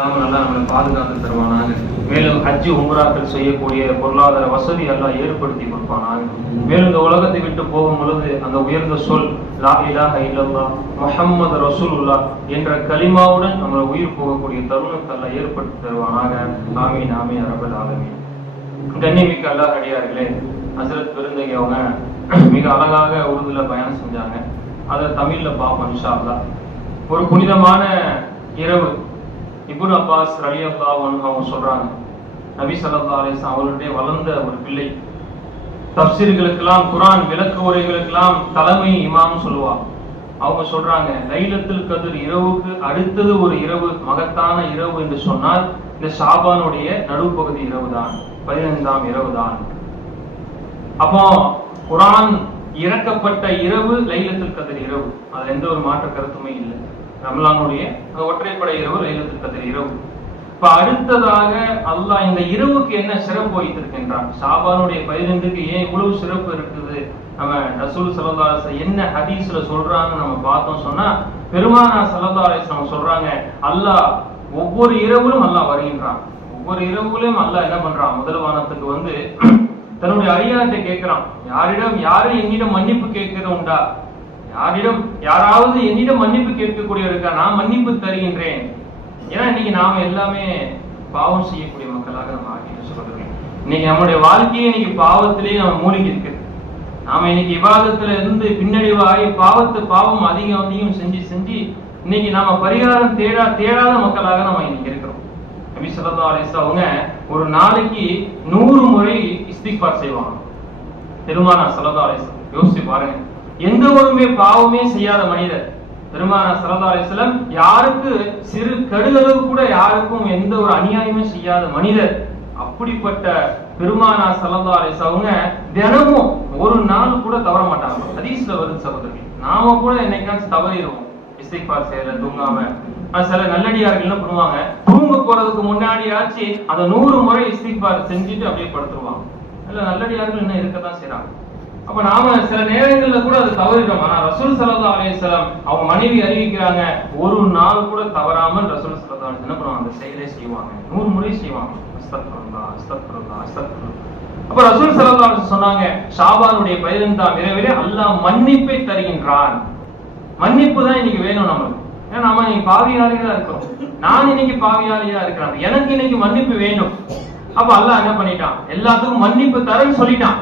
நல்லா நம்மளை பாதுகாத்து தருவானாங்க. மேலும் ஹஜ்ஜு உம்ராக்கள் செய்யக்கூடிய பொருளாதார வசதி எல்லாம் ஏற்படுத்தி கொடுப்பானாங்க. மேலும் இந்த உலகத்தை விட்டு போகும் பொழுது அந்த உயர்ந்த சொல் லா இலாஹ இல்லல்லாஹ் முஹம்மது ரசூலுல்லாஹ் என்ற கலிமாவுடன் நம்மளை உயிர் போகக்கூடிய தருணத்தை எல்லாம் ஏற்படுத்தி தருவானாக. ஆமீன் ஆமீன் யா ரப்பல் ஆலமீன். கண்ணியமிக்க அல்லாஹ் அடியார்களே, ஹஸ்ரத் பெருந்தகை அவங்க மிக அழகாக உருதுல பயணம் செஞ்சாங்க. அதை தமிழ்ல பார்ப்போம் இன்ஷா அல்லாஹ். ஒரு புனிதமான இரவு. இப்னு அப்பாஸ் ரலியல்லாஹு அன்ஹு அவங்க சொல்றாங்க, நபி ஸல்லல்லாஹு அலைஹி வஸல்லம் அவர்களுடைய வளர்ந்த ஒரு பிள்ளை. தஃப்சீர்களுக்கெல்லாம் குர்ஆன் விளக்க உரைகளுக்கெல்லாம் தலைமை இமாம் சொல்லுவாங்க. அவங்க சொல்றாங்க, லைலத்துல் கத்ர் இரவுக்கு அடுத்தது ஒரு இரவு, மகத்தான இரவு என்று சொன்னால் இந்த ஷாபானுடைய நடுப்பகுதி இரவு தான், 15ஆம் இரவு தான். அப்போ குர்ஆன் இறக்கப்பட்ட இரவு லைலத்துல் கத்ர் இரவு, அதுல எந்த ஒரு மாற்று கருத்துமே இல்லை. ரமலானுடைய ஒற்றைப்படை இரவு லைலத்துல் கத்ர் இரவு. இப்ப அடுத்ததாக அல்லாஹ் இந்த இரவுக்கு என்ன சிறப்பு வைத்திருக்கின்றான், ஷாபானுடைய 15க்கு ஏன் இவ்வளவு சிறப்பு இருக்குது, நம்ம ரசூல் ஸல்லல்லாஹு அலைஹி வஸல்லம் என்ன ஹதீஸ்ல சொல்றாங்க நம்ம பார்த்தோம் சொன்னா, பெருமானார் ஸல்லல்லாஹு அலைஹி வஸல்லம் சொல்றாங்க, அல்லாஹ் ஒவ்வொரு இரவிலும் அல்லாஹ் வருகின்றான். ஒவ்வொரு இரவுலையும் அல்லாஹ் என்ன பண்றான், முதல் வானத்துக்கு வந்து தன்னுடைய அடியார்கிட்ட கேட்கிறான், யாரும் என்னிடம் மன்னிப்பு கேட்கிற உண்டா, யாராவது என்னிடம் மன்னிப்பு கேட்கக்கூடிய இருக்கா, நான் மன்னிப்பு தருகின்றேன். ஏன்னா இன்னைக்கு நாம எல்லாமே பாவம் செய்யக்கூடிய மக்களாக நம்ம ஆகிட்டு சொல்றேன். இன்னைக்கு நம்முடைய வாழ்க்கையை இன்னைக்கு பாவத்திலேயே நம்ம மூழ்கி இருக்குது. நாம இன்னைக்கு விவாதத்துல இருந்து பின்னடைவாகி பாவம் அதிகம் செஞ்சு இன்னைக்கு நாம பரிகாரம் தேடாத மக்களாக நம்ம இன்னைக்கு இருக்கிறோம். நபி ஸல்லல்லாஹு அலைஹி வஸல்லம் அவங்க ஒரு நாளைக்கு 100 முறை இஸ்திக்பார் செய்வாங்க. பெருமானார் ஸல்லல்லாஹு அலைஹி வஸல்லம் யோசிச்சு பாருங்க, எந்த ஒருமே பாவமே செய்யாத மனிதர் பெருமானார் ஸல்லல்லாஹு அலைஹி வஸல்லம், யாருக்கு சிறு கடுகளவு கூட யாருக்கும் எந்த ஒரு அநியாயமே செய்யாத மனிதர். அப்படிப்பட்ட பெருமானார் ஸல்லல்லாஹு அலைஹி வஸல்லம் அவங்க தினமும் ஒரு நாள் கூட தவற மாட்டாங்க. ஹதீஸ்ல வருது சகோதரர்களே, நாம கூட என்னைக்காச்சும் தவறிடுவோம் இஸ்திக்பார் செய்யல தூங்காம. சில நல்லடியார்கள் என்ன பண்ணுவாங்க, தூங்க போறதுக்கு முன்னாடியாச்சு அந்த 100 முறை இஸ்திக்பார் செஞ்சுட்டு அப்படியே படுத்துருவாங்க. இல்ல நல்லடியார்கள் என்ன இருக்கதான் செய்யறாங்க. அப்ப நாம சில நேரங்கள்ல கூட அது தவறிடும். ஆனா ரசூல் ஸல்லல்லாஹு அலைஹி வஸல்லம் அவங்க மனைவி அறிவிக்கிறாங்க, ஒரு நாள் கூட தவறாமல் ரசூல் ஸல்லல்லாஹு அலைஹி வஸல்லம் என்ன பண்ணுவாங்க, அந்த செயலை செய்வாங்க, 100 முறை செய்வாங்க. அஸ்தக்ஃபிருல்லாஹ் அஸ்தக்ஃபிருல்லாஹ் அஸ்தக்ஃபிருல்லாஹ். அப்ப ரசூல் ஸல்லல்லாஹு அலைஹி வஸல்லம் சொன்னாங்க, ஷாபானுடைய 15ஆம் இரவிலே அல்லாஹ் மன்னிப்பை தருகின்றான். மன்னிப்பு தான் இன்னைக்கு வேணும் நமக்கு. ஏன்னா நாம இன்னைக்கு பாவியாளியா இருக்கிறோம், நான் இன்னைக்கு பாவியாளியா இருக்கிறேன், எனக்கு இன்னைக்கு மன்னிப்பு வேண்டும். அப்ப அல்லாஹ் என்ன பண்ணிட்டான், எல்லாத்துக்கும் மன்னிப்பு தரேன்னு சொல்லிட்டான்.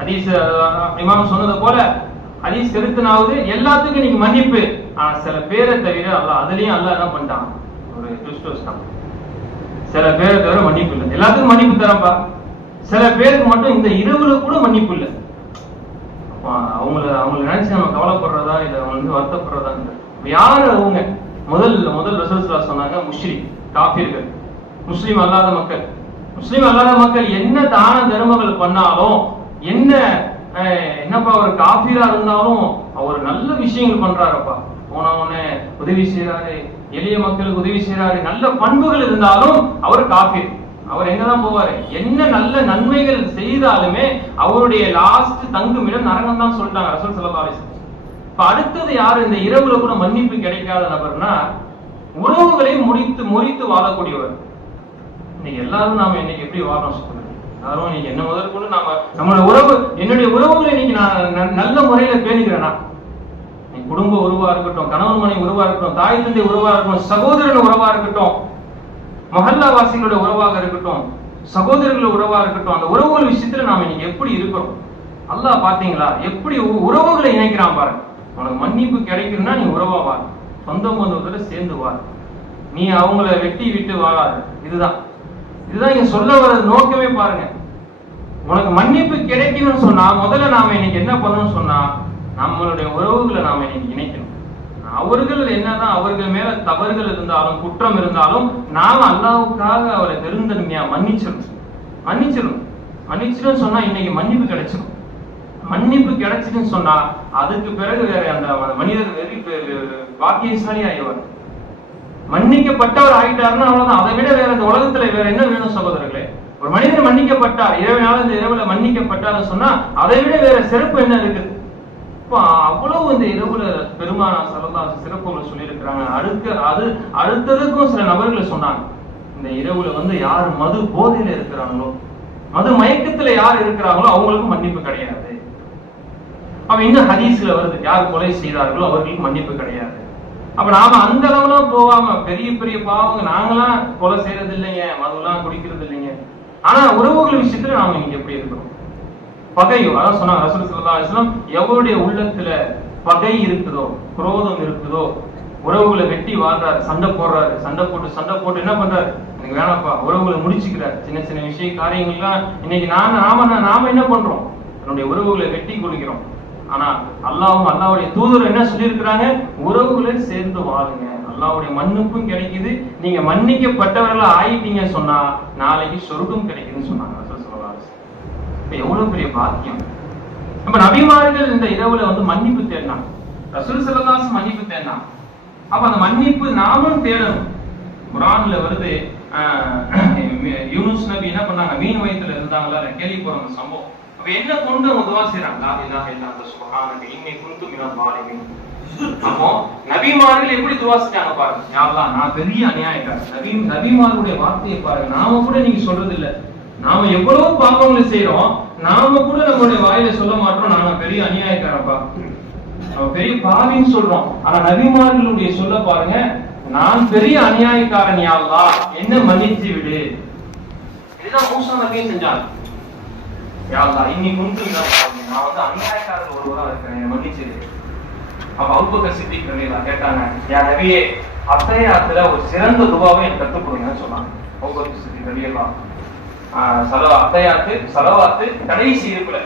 ஹதீஸ் இமாம் சொன்னது போல ஹதீஸ் கருத்துனாவது எல்லாத்துக்கும் நீங்க மன்னிப்பு. ஆனா சில பேரை தவிர அல்லாஹ் அதுலயும் அல்லாஹ் என்ன பண்ணிட்டான், ஒரு ட்விஸ்ட் வச்சான். சில பேரை தவிர மன்னிப்பு இல்லை, எல்லாத்துக்கும் மன்னிப்பு தரப்பா, சில பேருக்கு மட்டும் இந்த இரவுல கூட மன்னிப்பு இல்லை. அவங்களை நினைச்சு நம்ம கவலைப்படுறதா இல்ல வந்து வருத்தப்படுறதா? யாரு அவங்க? முதல் ரசூல் ஸல்லல்லாஹு சொன்னாங்க, முஷ்ரிக் காஃபிர்கள், முஸ்லிம் அல்லாத மக்கள். முஸ்லிம் அல்லாத மக்கள் என்ன தான தர்மங்கள் பண்ணாலும், என்னப்பா ஒரு காஃபிரா இருந்தாலும் அவர் நல்ல விஷயங்கள் பண்றாருப்பா, போனவனே உதவி செய்யறாரு, எளிய மக்களுக்கு உதவி செய்யறாரு, நல்ல பண்புகள் இருந்தாலும் அவர் காஃபிர். அவர் எங்கதான் போவாரு, என்ன நல்ல நன்மைகள் செய்தாலுமே அவருடைய லாஸ்ட் தங்குமிடம் நரகம் தான் சொல்லிட்டாங்க ரசூல் ஸல்லல்லாஹு அலைஹி வஸல்லம். இப்ப அடுத்தது யாரு இந்த இரவுல கூட மன்னிப்பு கிடைக்காத நபர்னா, உறவுகளை முறித்து வாழக்கூடியவர். இன்னைக்கு எல்லாரும் நாம இன்னைக்கு எப்படி வாழணும் சொல்லுங்க. யாரும் இன்னைக்கு என்ன முதற்கொண்டு நாம நம்மளோட என்னுடைய உறவுகளை இன்னைக்கு நான் நல்ல முறையில பேணுகிறேனா, குடும்ப உறவா இருக்கட்டும், கணவன் மனைவி உறவா இருக்கட்டும், தாய் தந்தை உறவா இருக்கட்டும், சகோதரன் உறவா இருக்கட்டும், மஹல்லா வாசிகளோட உறவாக இருக்கட்டும், சகோதரர்களோட உறவா இருக்கட்டும், அந்த உறவுகள் விஷயத்துல நாம இன்னைக்கு எப்படி இருக்கிறோம்? அல்லாஹ் பாத்தீங்களா எப்படி உறவுகளை இணைக்கிறான் பாருங்க. உனக்கு மன்னிப்பு கிடைக்கணும்னா நீ உறவா வா, சொந்த பந்தத்தோட சேர்ந்து வா, நீ அவங்கள வெட்டி விட்டு வாழாது. இதுதான் இங்க சொல்ல வர நோக்கமே பாருங்க. உனக்கு மன்னிப்பு கிடைக்கணும்னு சொன்னா முதல்ல நாம இன்னைக்கு என்ன பண்ணணும்னு சொன்னா, நம்மளுடைய உறவுகளை நாம இன்னைக்கு இணைக்கணும். அவர்கள் என்னதான் அவர்கள் மேல தவறுகள் இருந்தாலும் குற்றம் இருந்தாலும் நாம அல்லாஹ்வுக்காக அவரை பெருந்தன்மையா மன்னிச்சிடும் சொன்னா இன்னைக்கு மன்னிப்பு கிடைச்சிடும். மன்னிப்பு கிடைச்சிதுன்னு சொன்னா அதுக்கு பிறகு வேற அந்த மனிதர் பாக்கியசாலி ஆயிடுவார். மன்னிக்கப்பட்டவர் ஆயிட்டாருன்னா அவ்வளவுதான். அதை விட வேற இந்த உலகத்துல வேற என்ன வேணும் சகோதரர்களே? ஒரு மனிதர் மன்னிக்கப்பட்டார், இரவு நாள் இந்த இரவுல மன்னிக்கப்பட்டார் சொன்னா அதை விட வேற சிறப்பு என்ன இருக்குது? அவ்வளவு இந்த இரவுல பெருமானா ஸல்லல்லாஹு சிறப்புகள் சொல்லியிருக்கிறாங்க. அடுத்ததுக்கும் சில நபர்களை சொன்னாங்க, இந்த இரவுல யார் மது போதையில இருக்கிறாங்களோ, மது மயக்கத்துல யார் இருக்கிறாங்களோ அவங்களுக்கு மன்னிப்பு கிடையாது. அப்ப இன்னும் ஹதீஸ்ல வருது, யார் கொலை செய்தார்களோ அவர்களுக்கு மன்னிப்பு கிடையாது. அப்ப நாம அந்த அளவுலாம் போகாம பெரிய பெரிய பாவங்க நாங்களாம் கொலை செய்யறது இல்லைங்க, மதுலாம் குடிக்கிறது இல்லைங்க, ஆனா உறவுகள் விஷயத்துல நாம இங்க எப்படி இருக்கிறோம்? பகையோ, அதான் சொன்னாங்க ரசூல் ஸல்லல்லாஹு அலைஹி வஸல்லம், எவருடைய உள்ளத்துல பகை இருக்குதோ, குரோதம் இருக்குதோ, உறவுகளை வெட்டி வாழ்றாரு, சண்டை போட்டு என்ன பண்றாரு, எனக்கு வேணாப்பா, உறவுகளை முடிச்சுக்கிறார். சின்ன சின்ன விஷய காரியங்கள்லாம் இன்னைக்கு நாம என்ன பண்றோம், என்னுடைய உறவுகளை வெட்டி கொடுக்கிறோம். ஆனா அல்லாஹ்வுடைய தூதர் என்ன சொல்லியிருக்கிறாங்க, உறவுகளை சேர்ந்து வாழுங்க, அல்லாஹ்வுடைய மன்னிப்பும் கிடைக்குது, நீங்க மன்னிக்கப்பட்டவர்களா ஆயிட்டீங்க சொன்னா நாளைக்கு சொர்க்கம் கிடைக்குதுன்னு சொன்னாங்க ரசூல் ஸல்லல்லாஹு அலைஹி வஸல்லம். எவ்வளவு பெரிய பாக்கியம். நம்ம நபிமார்கள் இந்த இரவுல மன்னிப்பு தேடினாங்க, ரசூல் ஸல்லல்லாஹு அலைஹி வஸல்லம் மன்னிப்பு தேடினாங்க. அப்ப அந்த மன்னிப்பு நாமும் தேடணும். குர்ஆன்ல வருது, யூனுஸ் நபி என்ன பண்ணாங்க, மீன் வயித்துல இருந்தாங்களா கேள்வி போற சம்பவம். அப்ப என்ன கொண்டு அவங்க துஆ செய்றாங்க, லா இலாஹ இல்லா அன்த சுப்ஹானக இன்னி குன்து மினல் ஸாலிமீன். அப்போ நபிமார்கள் எப்படி துஆ செஞ்சாங்க பாருங்க, யா அல்லாஹ் நான் பெரிய அநியாயக்காரன். நபிமார்களுடைய வார்த்தையை பாருங்க, நாம கூட நீங்க சொல்றது இல்ல, நாம எவ்வளவு பாவங்களை செய்யறோம், நாம கூட நம்மளுடைய வாயில சொல்ல மாட்டோம், நான் பெரிய அநியாயக்காரப்பா, நம்ம பெரிய பாவின்னு சொல்றோம். ஆனா நபிமார்களுடைய சொல்ல பாருங்க, நான் பெரிய அநியாயக்காரன், யா அல்லாஹ் என்ன மன்னிச்சு விடு. இதுதான் மூசா நபியும் செஞ்சாங்க. யா அல்லாஹ் இன்னி குன்து மினல் ஸாலிமீன், நான் அநியாயக்காரர் ஒருவரா இருக்கிறேன், மன்னிச்சிடு. அப்ப அபூபக்கர் சித்திக் ரலியல்லாஹு கேட்டாங்க, யா நபியே அத்தஹியாத்துல ஒரு சிறந்த துஆவை எனக்கு கற்றுக் கொடுங்கன்னு சொன்னாங்க. அபூபக்கர் சித்திக் ரலியல்லாஹு அத்தஹியாத்து ஸலவாத்து கடைசி இருப்புல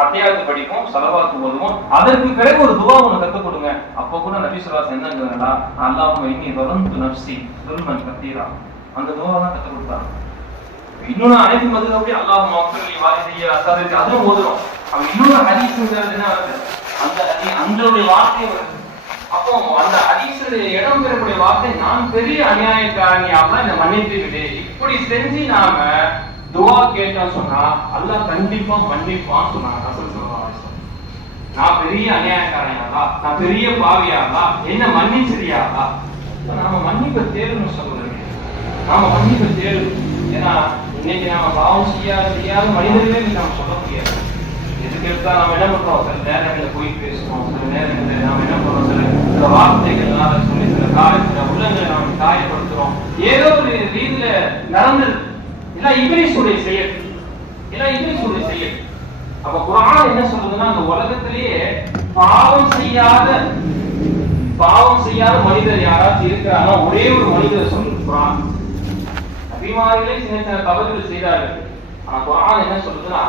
அத்தஹியாத்து படிக்கும், ஸலவாத்து ஓதுவோம், அதற்கு பிறகு ஒரு துஆ ஒன்னு கற்றுக் கொடுங்க. அப்ப கூட நபி ஸல்லல்லாஹு அலைஹி வஸல்லம் என்னங்கறா, அல்லாஹும்ம இன்னி ஸலம்து நஃப்ஸி ஸுல்மன் கதீரா, அந்த துஆவை தான் கற்றுக் கொடுத்தாங்க. இன்னொரு அனைத்து மதுரப்படி அல்லாஹும்ம மக்ஃபிர்லி வாலிதைய அஸாரிக்கு அதுவும் ஓதுறோம். அவ இன்னொரு ஹதீஸ்ங்கிறது என்ன வருது, அந்த வார்த்தை வருது. அப்போ அந்த ஹதீஸுடைய இடம் பெறக்கூடிய வார்த்தை, நான் பெரிய அநியாயக்காரன், யா அல்லாஹ் என்னை மன்னித்து விடு. இப்படி செஞ்சு நாம துஆ கேட்டா சொன்னா அல்லாஹ் கண்டிப்பா மன்னிப்பான்னு சொன்னாங்க ரசூல் ஸல்லல்லாஹு அலைஹி வஸல்லம். நான் பெரிய அநியாயக்காரன் யா அல்லாஹ், நான் பெரிய பாவி யா அல்லாஹ், என்ன மன்னிச்சிரியா அல்லாஹ். நாம மன்னிப்பை தேடணும் சகோதரர்களே, நாம மன்னிப்பை தேடணும். ஏன்னா இன்னைக்கு நாம பாவம் செய்யாத மனிதர்களே நாம சொல்ல முடியாது. எதுக்கு எடுத்தா நம்ம என்ன பண்றோம், சில நேரங்களில் போய் பேசுறோம், சில நேரங்களில் நாம என்ன பண்றோம், சில வார்த்தைகள்னால சொல்லி சில உள்ளங்களை நாம காயப்படுத்துறோம். ஏதோ ஒரு ரீதியில நடந்தது, எல்லாம் இப்லீஸுடைய செயல். அப்ப குர்ஆன் என்ன சொல்லுதுன்னா, அந்த உலகத்திலேயே பாவம் செய்யாத மனிதர் யாராச்சும் இருக்கிறாங்க, ஒரே ஒரு மனிதர் சொல்லுது குர்ஆன். நபிமார்களே சின்ன சின்ன தவறுகள் செய்தார்கள், ஆனா குர்ஆன் என்ன சொல்லுதுன்னா,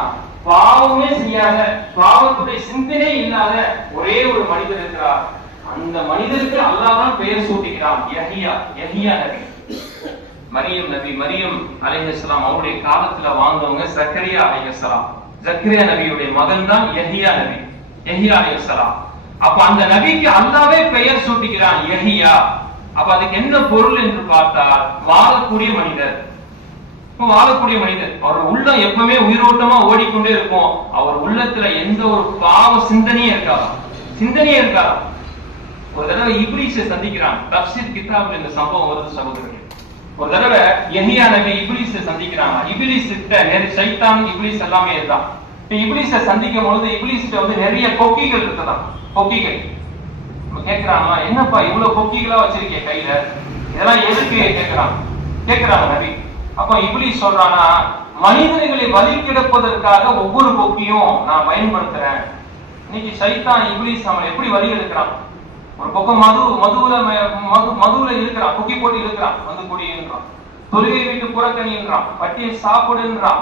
பாவமே செய்யாத, பாவத்துடைய சிந்தனை இல்லாத ஒரே ஒரு மனிதர் இருக்கிறார். அந்த மனிதருக்கு அல்லாஹ் தான் பெயர் சூட்டுகிறான், யஹ்யா நபி. மரியம் அலைஹிஸ்ஸலாம் அவருடைய காலத்துல வாழ்ந்தவங்க ஜக்கரியா அலைஹிஸ்ஸலாம். ஜக்கரியா நபியுடைய மகன் தான் யஹ்யா அலைஹிஸ்ஸலாம். அப்ப அந்த நபிக்கு அல்லாஹ்வே பெயர் சூட்டுகிறான் யஹ்யா. அப்ப அதுக்கு என்ன பொருள் என்று பார்த்தால், வாழக்கூடிய மனிதர். அவர் உள்ளம் எப்பவுமே உயிரோட்டமா ஓடிக்கொண்டே இருக்கும். அவர் உள்ளத்துல எந்த ஒரு பாவ சிந்தனையே இருக்காது. ஒரு தடவை இப்லீஸை சந்திக்கிறான். தஃப்சீர் கிதாப்ல இந்த சம்பவம் வருது சகோதரர்களே. ஒரு தடவை யஹ்யா நபி இப்லீஸை சந்திக்கிறாங்க. இப்லீஸ் கிட்ட ஷைத்தான் இப்லீஸ் எல்லாமே இருந்தான். இப்லீஸை சந்திக்கும் பொழுது இப்லீஸ்கிட்ட நிறைய கொக்கிகள் இருக்குதான். கொக்கிகள் கேட்கிறாங்களா, என்னப்பா இவ்வளவு கொக்கிகளா வச்சிருக்கே கையில, இதெல்லாம் எதுக்கு கேட்கிறாங்க நபி. அப்ப இப்லீஸ் சொல்றானா, மனிதர்களை வழி கிடப்பதற்காக ஒவ்வொரு கொக்கியும் நான் பயன்படுத்துறேன். இன்னைக்கு ஷைத்தான் இப்லீஸ் அவன் எப்படி வழி எடுக்கிறான், ஒரு பக்கம் மதுவுல இருக்கிறான், கொக்கி போட்டு இருக்கிறான், வந்து குடின்றான், தொழுகை வீட்டு புறக்கணின்றான், வட்டியை சாப்பிடுன்றான்.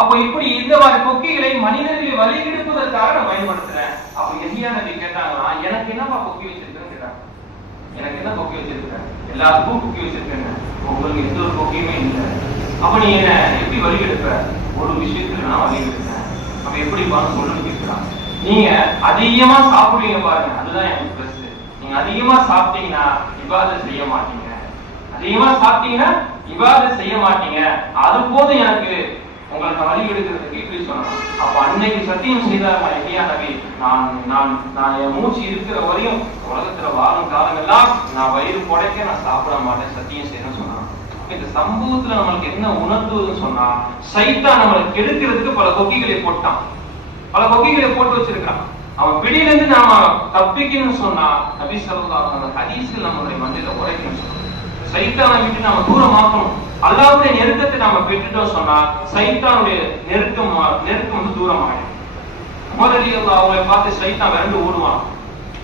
அப்ப இப்படி இந்த மாதிரி கொக்கிகளை மனிதர்களை வழி கெடுப்பதற்காக நான் பயன்படுத்துறேன். அப்ப யஹ்யா நபி கேட்டாங்களா, எனக்கு என்னப்பா கொக்கி வச்சிருக்கேன்னு கேட்டாங்க. எனக்கு என்ன கொக்கி வச்சிருக்கேன், எல்லாருக்கும் கொக்கி வச்சிருக்கேன், உங்களுக்கு எந்த ஒரு கொக்கியுமே இல்லை. அப்ப நீ என்ன எப்படி வழி எடுப்ப, ஒரு விஷயத்துல நான் வழி எடுப்பேன். அப்ப எப்படி பார்த்து சொல்லு கேட்கிறாங்க. நீங்க அதிகமா சாப்பிடுவீங்க பாருங்க, அதுதான் எனக்கு பிளஸ். நீங்க அதிகமா சாப்பிட்டீங்கன்னா இபாதத் செய்ய மாட்டீங்க, அது போதும் எனக்கு உங்களுக்கு வழி எடுக்கிறதுக்கு இப்படி சொன்னாங்க. அப்ப அன்னைக்கு சத்தியம் செய்தார் இல்லையா நபி, நான் என் மூச்சு இருக்கிற வரையும் உலகத்துல வாழும் காலங்கள்லாம் நான் வயிறு புடைக்க நான் சாப்பிட மாட்டேன் சத்தியம் செய்யணும்னு சொன்னாங்க. இந்த சம்பவத்துல நம்மளுக்கு என்ன உணர்த்துவதுன்னு சொன்னா, சைத்தான் நம்மளை கெடுக்கிறதுக்கு பல கொக்கிகளை போட்டான், பல கொக்கிகளை போட்டு வச்சிருக்கான். அவன் பிடியிலிருந்து நாம தப்பிக்கணும்னு சொன்னா நபி ஸல்லல்லாஹு அலைஹி வஸல்லம் ஹதீஸ்கள் நம்மளுடைய மனதில உரைக்கணும்னு சொன்னாங்க. சைத்தானை விட்டு நாம தூரமாக்கணும். அல்லாஹ்வுடைய நெருக்கத்தை நாம பெற்றுட்டோம் சொன்னா சைத்தானுடைய நெருக்கம் வந்து தூரமாயிடும். முதலில் அவங்களை பார்த்து சைத்தான் விரண்டு ஓடுவான்.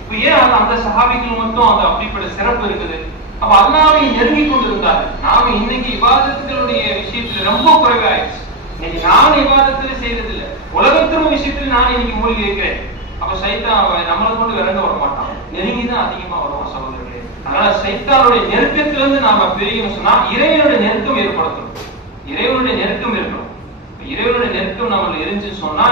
இப்ப ஏன் அந்த சஹாபிகள் மட்டும் அந்த அப்படிப்பட்ட சிறப்பு இருக்குது? அப்ப அல்லாஹ்வை நெருங்கி கொண்டிருந்தாரு. நாம இன்னைக்கு இபாதத்துகளுடைய விஷயத்துல ரொம்ப குறைவாயிடுச்சு. இன்னைக்கு நான் இபாதத்துல செய்யறதில்லை, உலகத்தின் விஷயத்துல நான் இன்னைக்கு மூழ்கி இருக்கிறேன். அப்ப சைத்தான் நம்மளை கொண்டு விரண்டு வர மாட்டான், நெருங்கிதான் அதிகமா வருவான் சகோதரர்களே. அதனால சைத்தானுடைய நெருக்கத்திலிருந்து நாம பிரியணும் சொன்னா இறைவனுடைய நெருக்கம் ஏற்படுத்தணும், இறைவனுடைய நெருக்கம் இருக்கணும். இறைவனுடைய நெருக்கம் நம்மள இருந்துச்சு சொன்னா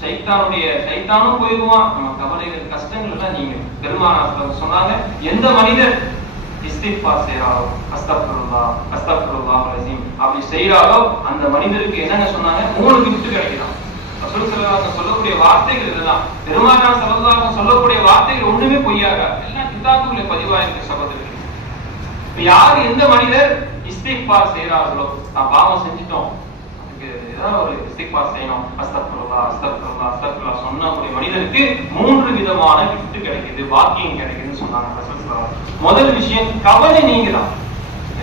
சைத்தானும் போயிடுவான், நம்ம கவலைகள் கஷ்டங்கள் எல்லாம் நீங்க. பெருமானார் சொன்னாங்க, எந்த மனிதர் இஸ்திக்ஃபார் செய்றாரோ அஸ்தக்ஃபிருல்லாஹ் அஸ்தக்ஃபிருல்லாஹ் அலீம் அப்படி செய்றாரோ அந்த மனிதருக்கு என்னங்க சொன்னாங்க, 3 கிஃப்ட் கிடைக்குதாம். ரசூல் ஸல்லல்லாஹு அலைஹி வஸல்லம் சொல்லக்கூடிய வார்த்தைகள் இதெல்லாம். பெருமானார் ஸல்லல்லாஹு அலைஹி வஸல்லம் சொல்லக்கூடிய வார்த்தைகள் ஒண்ணுமே பொய்யாகா, எல்லாம் கிதாபுகளில் பதிவாயிருக்கு சகோதரர்களே. இப்ப யார் எந்த மனிதர் இஸ்திக்ஃபார் செய்றார்களோ, நான் பாவம் செஞ்சிட்டோம், அதுக்கு ஏதாவது ஒரு இஸ்திக்ஃபார் செய்யணும், அஸ்தக்ஃபிருல்லாஹ் அஸ்தக்ஃபிருல்லாஹ் அஸ்தக்ஃபிருல்லாஹ் சொன்னக்கூடிய மனிதருக்கு 3 விதமான கிஃப்ட் கிடைக்குது, வாக்கியம் கிடைக்குதுன்னு சொன்னாங்க ரசூல் ஸல்லல்லாஹு அலைஹி வஸல்லம். முதல் விஷயம் கவலை நீங்கதான்.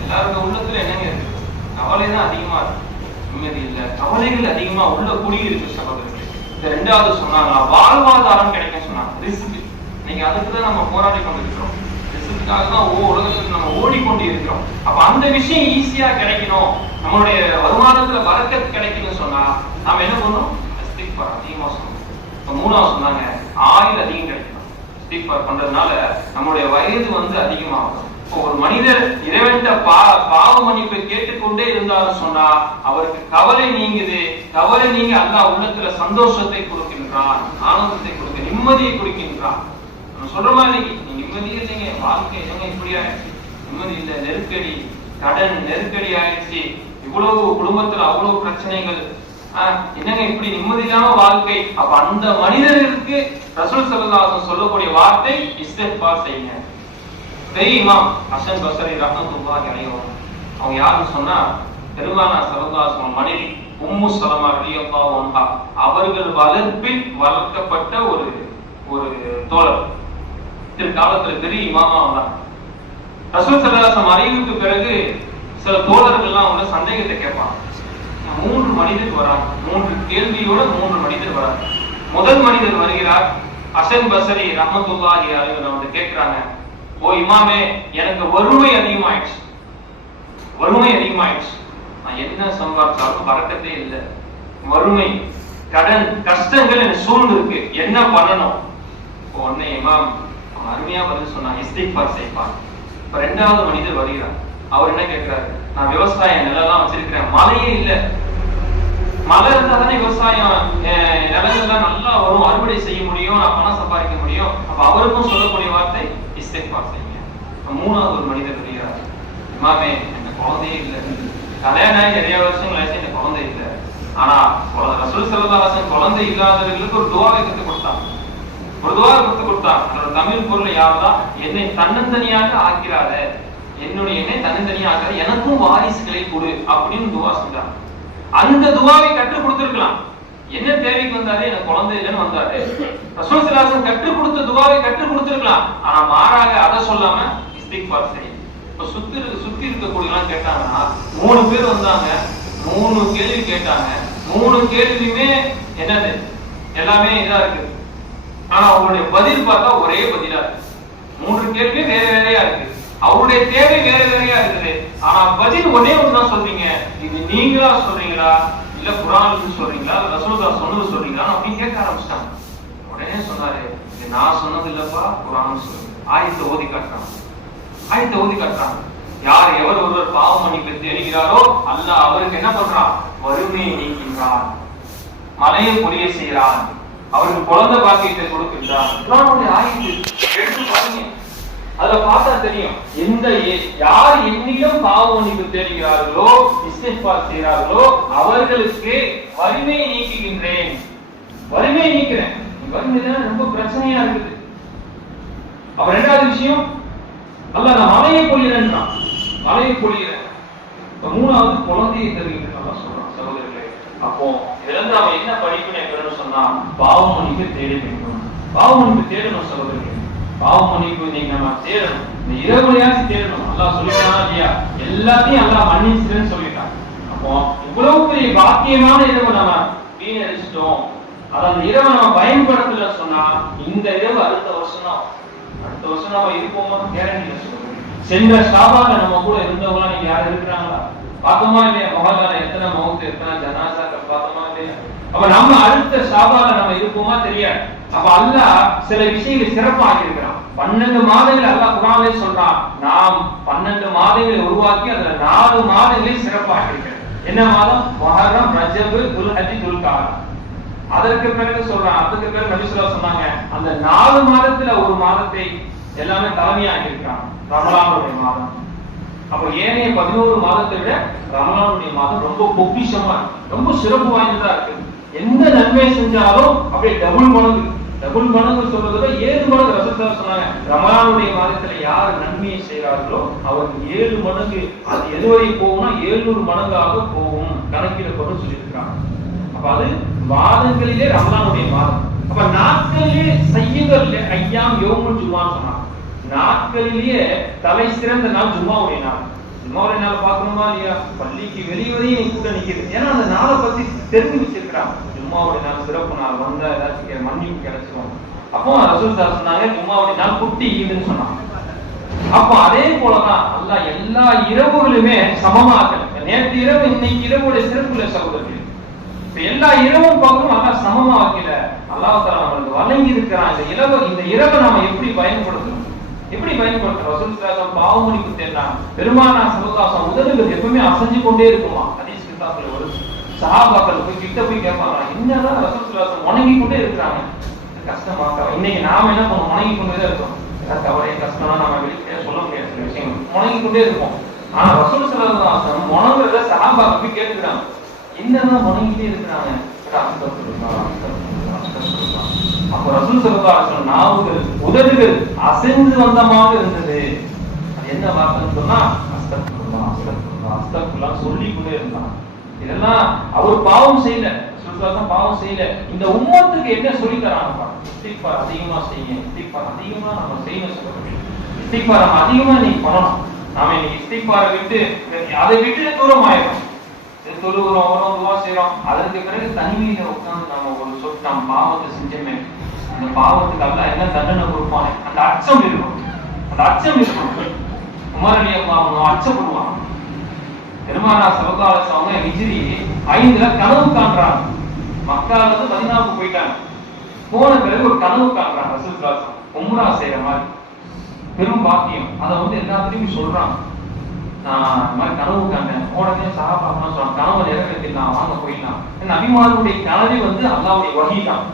எல்லாருடைய உள்ளத்துல என்னங்க இருக்கு? கவலை தான் அதிகமா இருக்கு, நிம்மதி இல்ல, கவலைகள் அதிகமா உள்ள குடியிருக்கு சகோதரர்களே. இந்த 2வது சொன்னாங்க வாழ்வாதாரம் கிடைக்கும் சொன்னாங்க, ரிஸ்க். இன்னைக்கு அதுக்குதான் நம்ம போராடி கொண்டிருக்கிறோம், ரிஸ்க்குக்காக தான் உலகத்துக்கு நம்ம ஓடிக்கொண்டு இருக்கிறோம். அப்ப அந்த விஷயம் ஈஸியா கிடைக்கணும், நம்மளுடைய வருமானத்துல பரக்கத் கிடைக்கணும்னு சொன்னா நாம என்ன பண்ணணும்? இஸ்திக்ஃபார் அதிகமா சொல்லணும். இப்ப 3வது சொன்னாங்க ஆயுள் அதிகம் கிடைக்கணும். இஸ்திக்ஃபார் பண்றதுனால நம்மளுடைய வயது வந்து அதிகமாகும். ஒரு மனிதர் இறைவன்கிட்ட பாவ மன்னிப்பை கேட்டுக்கொண்டே இருந்தாலும் சொன்னா அவருக்கு கவலை நீங்குது. கவலை நீங்க அல்லாஹ் உள்ளத்துல சந்தோஷத்தை கொடுக்கின்றான், ஆனந்தத்தை கொடுக்க, நிம்மதியை கொடுக்கின்றான். நம்ம சொல்ற மாதிரி நீங்க நிம்மதியே இல்லைங்க, வாழ்க்கை என்னங்க இப்படி ஆயிடுச்சு, நிம்மதி இல்ல, நெருக்கடி, கடன் நெருக்கடி ஆயிடுச்சு, இவ்வளவு குடும்பத்துல அவ்வளவு பிரச்சனைகள், என்னங்க இப்படி நிம்மதி இல்லாம வாழ்க்கை. அப்ப அந்த மனிதர்களுக்கு ரசூல் ஸல்லல்லாஹு அலைஹி வஸல்லம் சொல்லக்கூடிய வார்த்தை இஸ்திக்ஃபார் செய்யுங்க. பெரிய இமாம் ஹசன் பஸ்ரி ரஹ்மத்துல்லாஹி அலைஹி அவங்க யாருன்னு சொன்னா பெருமானார் ஸல்லல்லாஹு அலைஹி வஸல்லம் மனைவி உம்மு ஸலமா ரலியல்லாஹு அன்ஹா அவர்கள் வளர்ப்பில் வளர்க்கப்பட்ட ஒரு தோழர். காலத்துல பெரிய இமாமா வந்தாங்க. ரசூல் ஸல்லல்லாஹு அலைஹி வஸல்லம் அறிவுக்கு பிறகு சில தோழர்கள்லாம் அவங்க சந்தேகத்தை கேட்பாங்க. 3 மனிதர் வராங்க, 3 கேள்வியோட 3 மனிதர் வராங்க. முதல் மனிதர் வருகிறார், ஹசன் பஸ்ரி ரஹ்மத்துல்லாஹி அலைஹி வந்து கேட்கிறாங்க, ஓ இமாமே, எனக்கு வறுமை அதிகமாயிடுச்சு, நான் என்ன சம்பாதிச்சாலும் பறக்கத்தே இல்லை, வறுமை, கடன், கஷ்டங்கள் எனக்கு சூழ்ந்து இருக்கு, என்ன பண்ணணும்? உடனே இமாம் அருமையா பதில் சொன்னாங்க, இஸ்திக்ஃபார் செய்வான். இப்ப 2வது மனிதர் வருகிறார். அவர் என்ன கேட்கிறாரு, நான் விவசாய நிலம் வச்சிருக்கிறேன், மழையே இல்லை, மழை இருந்தா தானே விவசாயம் நிலங்கள்லாம் நல்லா வரும், அறுவடை செய்ய முடியும், நான் பணம் சம்பாதிக்க முடியும். அப்ப அவருக்கும் சொல்லக்கூடிய வார்த்தை இஸ்திக்ஃபார் செய்யுங்க. 3வது ஒரு மனிதர் வருகிறார், இமாமே எனக்கு குழந்தையே இல்லை, கல்யாணம் நிறைய வருஷங்கள் ஆச்சு, எனக்கு குழந்தை இல்லை. ஆனா ரசூல் ஸல்லல்லாஹு அலைஹி வஸல்லம் குழந்தை இல்லாதவர்களுக்கு ஒரு துஆவை கற்றுக் கொடுத்தாங்க, அதோட தமிழ் பொருள் யாருதான், என்னை தன்னந்தனியாக ஆக்கிறாத, என்னை தன்னந்தனியாக எனக்கும் வாரிசுகளை கொடு அப்படின்னு துஆ செஞ்சாங்க. அந்த துஆவை கற்றுக் கொடுத்திருக்கலாம். என்ன தேவைக்கு வந்தாரு, எனக்கு குழந்தை இல்லைன்னு வந்தாரு, ரசூல் ஸல்லல்லாஹு அலைஹி வஸல்லம் கற்றுக் கொடுத்த துஆவை கற்றுக் கொடுத்திருக்கலாம். ஆனா மாறாக அதை சொல்லாம இஸ்திக்ஃபார் செய்யுங்க. இப்ப சுத்தி இருக்கக்கூடியலாம் கேட்டாங்கன்னா 3 பேர் வந்தாங்க, 3 கேள்வி கேட்டாங்க, 3 கேள்வியுமே என்னது, எல்லாமே இதா இருக்கு. ஆனா அவங்களுடைய பதில் பார்த்தா ஒரே பதிலா இருக்கு. 3 கேள்வி வேற வேறையா இருக்கு, அவருடைய தேவை வேற வேறையா இருக்குது. ஆனா பதில் ஒன்னே ஒண்ணுதான் சொல்றீங்க. இது நீங்களா சொல்றீங்களா, இல்ல குர்ஆன்ல சொல்றீங்களா, ரசூலுல்லாஹ் சொன்னது சொல்றீங்களா அப்படின்னு கேட்க ஆரம்பிச்சிட்டாங்க. உடனே சொன்னாரு, இது நான் சொன்னது இல்லப்பா, குர்ஆன் சொல்லுது. ஆயத்தை ஓதி காட்டுறாங்க. யார் எவர் ஒருவர் பாவ மன்னிப்பு தேடுகிறாரோ அல்லாஹ் அவருக்கு என்ன பண்றான், வறுமையை நீக்கின்றான், மழையை பொழிய செய்கிறான், அவருக்கு குழந்தை பாக்கியத்தை கொடுக்கின்றான். குர்ஆனுடைய ஆயத்து எடுத்து பாருங்க. அதுல பார்த்தா தெரியும், யார் என்னிலும் பாவ மன்னிப்பு தேடுகிறார்களோ, இஸ்திக்பார் செய்கிறார்களோ அவர்களுக்கு வறுமையை நீக்குகின்றேன். வறுமையை நீக்கிறேன். வறுமை ரொம்ப பிரச்சனையா இருக்குது. அப்ப ரெண்டாவது விஷயம், அல்லாஹ் நான் மழையை பொழிகிறேன், மழையை பொழிகிறேன். மூணாவது குழந்தையை தருகின்றேன் அல்லாஹ் சொல்றான். சகோதரர்களே, அப்போ இதுல நாம என்ன படிக்கணும் சொன்னா, பாவ மன்னிப்பு தேட வேண்டும். பாவ மன்னிப்பு தேடணும் சகோதரர்களே. பாவ மன்னிப்பு இன்னைக்கு நம்ம தேடணும். இந்த இரவுலையாச்சும் தேடணும். அல்லாஹ் சொல்லிட்டானா இல்லையா? எல்லாத்தையும் அல்லாஹ் மன்னிச்சுன்னு சொல்லிட்டான். அப்போ இவ்வளவு பெரிய பாக்கியமான இரவு நம்ம வீணடிச்சிட்டோம். அந்த இரவை நம்ம பயன்படுத்தல சொன்னா, இந்த இரவு அடுத்த வருஷம் நம்ம இருப்போமா கேரண்டி சொல்லுங்க. சென்ற ஷாபால நம்ம கூட இருந்தவங்க நீங்க யாரும் இருக்கிறாங்களா? பார்த்தோமா இல்லையா? மொஹல்லால எத்தனை மௌத், எத்தனை ஜனாசாக்கள் பார்த்தோமா இல்லையா? அப்ப நம்ம அடுத்த ஷாபால நம்ம இருப்போமா தெரியாது. அப்ப அல்லாஹ் சில விஷயங்களை சிறப்பாக்கி இருக்கிறான். 12 மாதங்கள் அல்லாஹ் குர்ஆனிலே சொல்றான். நாம் 12 மாதங்களை உருவாக்கி அதுல 4 மாதங்களை சிறப்பாக்கி இருக்கிறோம். என்ன மாதம்? முஹர்ரம், ரஜப், துல்ஹஜ், துல்காதா. அதற்கு பிறகு சொல்றான். அதுக்கு பிறகு நபி ஸல்லல்லாஹு சொன்னாங்க, அந்த 4 மாதத்துல ஒரு மாதத்தை எல்லாமே தலைமையாக்கி இருக்கான், ரமலானுடைய மாதம். அப்ப ஏனைய 11 மாதத்தை விட ரமலானுடைய மாதம் ரொம்ப பொக்கிஷமா, ரொம்ப சிறப்பு வாய்ந்ததா இருக்கு. எந்த நன்மை செஞ்சாலும் அப்படியே டபுள் மடங்கு சொல்றத 7 மடங்கு. ரசூலுல்லாஹ் சொன்னாங்க, ரமலானுடைய மாதத்துல யார் நன்மையை செய்கிறார்களோ அவருக்கு 7 மடங்கு. அது எதுவரை போகும்னா 700 மடங்காக போகும், கணக்கிடப்படும் சொல்லியிருக்கிறாங்க. அப்ப அது மாதங்களிலே ரமலானுடைய மாதம். அப்ப நாட்களிலே சையதுல் ஐயாம் யௌமுல் ஜும்ஆன்னு சொன்னாங்க. நாட்களிலேயே தலை சிறந்த நாள் ஜும்மாவுடைய நாள். ஜும்மாவுடைய நாள் பார்க்கணுமா இல்லையா? பள்ளிக்கு வெளியே கூட நிக்கிறது. ஏன்னா அந்த நாளை பத்தி தெரிஞ்சு வச்சிருக்கிறாங்க. ஜும்மாவுடைய நாள் சிறப்பு நாள், வந்தா ஏதாச்சும் மன்னிப்பு கிடைச்சிடும். அப்போ ரசூலுல்லாஹ் சொன்னாங்க, ஜும்மாவுடைய நாள் குட்டி ஈதுன்னு சொன்னாங்க. அப்போ அதே போலதான் அல்லாஹ் எல்லா இரவுகளுமே சமமாக, நேற்று இரவு இன்னைக்கு இரவுடைய சிறப்புள்ள சகோதரர்கள், எல்லா இரவும் பார்க்கணும் அல்லாஹ் சமமா வைக்கல. அல்லாஹ் தஆலா நமக்கு வழங்கி இருக்கிறான். இந்த இரவை நாம எப்படி பயன்படுத்தணும்? ரசூலுல்லாஹ் பாவ மன்னிப்பு தேடினாங்க. பெருமானார் ஸல்லல்லாஹு அலைஹி வஸல்லம் உதடுகள் எப்பவுமே அசைஞ்சு கொண்டே இருக்குமா. ஹதீஸ் கிதாப்ல வரும். சஹாபாக்கள் கிட்ட போய் கேட்பாங்க, என்னதான் ரசூலுல்லாஹ் வணங்கி கொண்டே இருக்கிறாங்க, கஷ்டமா? இன்னைக்கு நாம என்ன பண்ணுவோம்? வணங்கி கொண்டே தான் இருக்கோம். கவலை கஷ்டம்னா நம்ம வெளியே சொல்ல முடியாத விஷயம், வணங்கி கொண்டே இருப்போம். ஆனா ரசூலுல்லாஹ் ஸல்லல்லாஹு அலைஹி வஸல்லம் வணங்குறத சஹாபாக்கள் போய் கேட்டுக்கிறாங்க, என்னதான் வணங்கிட்டே இருக்கிறாங்க. அப்ப ரசூல் ஸல்லல்லாஹு அலைஹி வஸல்லம் நாவுகள், உதடுகள் அசைந்து வந்தமாக இருந்தது. அது என்ன வார்த்தைன்னு சொன்னா, அஸ்தக்ஃபிருல்லாஹ் அஸ்தக்ஃபிருல்லாஹ் அஸ்தக்ஃபிருல்லாஹ் சொல்லிக்கொண்டே இருந்தாங்க. இதெல்லாம் அவர் பாவம் செய்யல, ரசூலுல்லாஹ் பாவம் செய்யல. இந்த உம்மத்துக்கு என்ன சொல்லி தராங்க? இஸ்திக்பார் அதிகமா செய்யுங்க, இஸ்திக்பார் அதிகமா நம்ம செய்யணும் சொல்றாங்க. இஸ்திக்பார் நம்ம அதிகமா நீங்க பண்ணணும். நாம இன்னைக்கு இஸ்திக்பாரை விட்டு அதை விட்டு தூரம் ஆயிடும். தொழுகிறோம், துவா செய்யறோம். அதற்கு பிறகு தனிமையில உட்கார்ந்து நாம ஒரு சொல் நம்ம பாவத்தை செஞ்சோமே, அந்த பாவத்துக்கு அல்லாஹ் என்ன தண்டனை கொடுப்பானே, அந்த அச்சம் இருக்கும். உமர் ரலியல்லாஹு அன்ஹு அச்சப்படுவாங்க. பெருமானார் ஸல்லல்லாஹு அலைஹி வஸல்லம் ஹிஜ்ரி 5ல கனவு காண்றாங்க. மக்கால இருந்து மதீனாவுக்கு போயிட்டாங்க. போன பிறகு ஒரு கனவு காண்றாங்க. ரசூலுல்லாஹ் உம்ரா செய்யற மாதிரி பெரும் பாக்கியம். அதை எல்லாத்துலயும் சொல்றாங்க. நான் இந்த மாதிரி கனவு காண்டேன். உடனே சஹாபாக்கள் சொல்றாங்க, கனவு நிறைவேற்றிடலாம், வாங்க போயிடலாம். நபிமாருடைய கனவே அல்லாஹ்வுடைய வஹி தான்.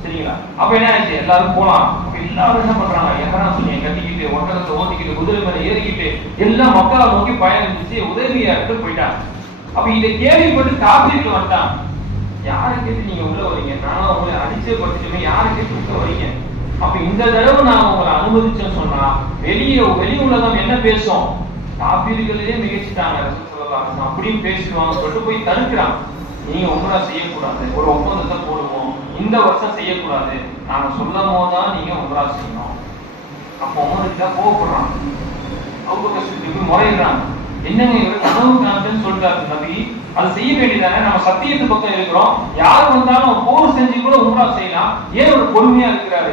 சரிங்களா? அப்ப என்ன ஆச்சு? எல்லாரும் போலாம். எல்லாரும் என்ன பண்றாங்க? எஹராம் துணியை கட்டிக்கிட்டு, ஒட்டகத்தை ஓட்டிக்கிட்டு, குதிரை மேல ஏறிக்கிட்டு எல்லாம் மக்காவை நோக்கி பயணிச்சு உதவியாட்டு போயிட்டாங்க. அப்ப இதை கேள்விப்பட்டு காப்பீர்கள் வந்துட்டாங்க. யாரை கேட்டு நீங்க உள்ள வரீங்க? நானும் உங்களை அடிச்சே பட்டுமே, யாரை கேட்டு உள்ள வரீங்க? அப்ப இந்த தடவை நான் உங்களை அனுமதிச்சேன்னு சொன்னா வெளி உலகம் என்ன பேசும்? காப்பீர்களே மிகச்சிட்டாங்க, அப்படின்னு பேசிடுவாங்க சொல்லிட்டு போய் தடுக்கிறாங்க. நீங்க உம்ரா செய்யக்கூடாது, ஒரு ஒப்பந்தத்தை போடுவோம், இந்த வருஷம் செய்யக்கூடாது, நாங்க சொல்லும் போதுதான் நீங்க உம்ரா செய்யணும். அப்ப உமருக்கு தான் கோவப்படுறாங்க. அவங்க கஷ்டத்துக்கு முறையிடுறாங்க. என்னங்க இவர் கனவு காண்பேன்னு சொல்லிட்டாரு நபி, அது செய்ய வேண்டியதானே? நம்ம சத்தியத்து பக்கம் இருக்கிறோம். யார் வந்தாலும் போர் செஞ்சு கூட உம்ரா செய்யலாம். ஏன் ஒரு பொறுமையா இருக்கிறாரு?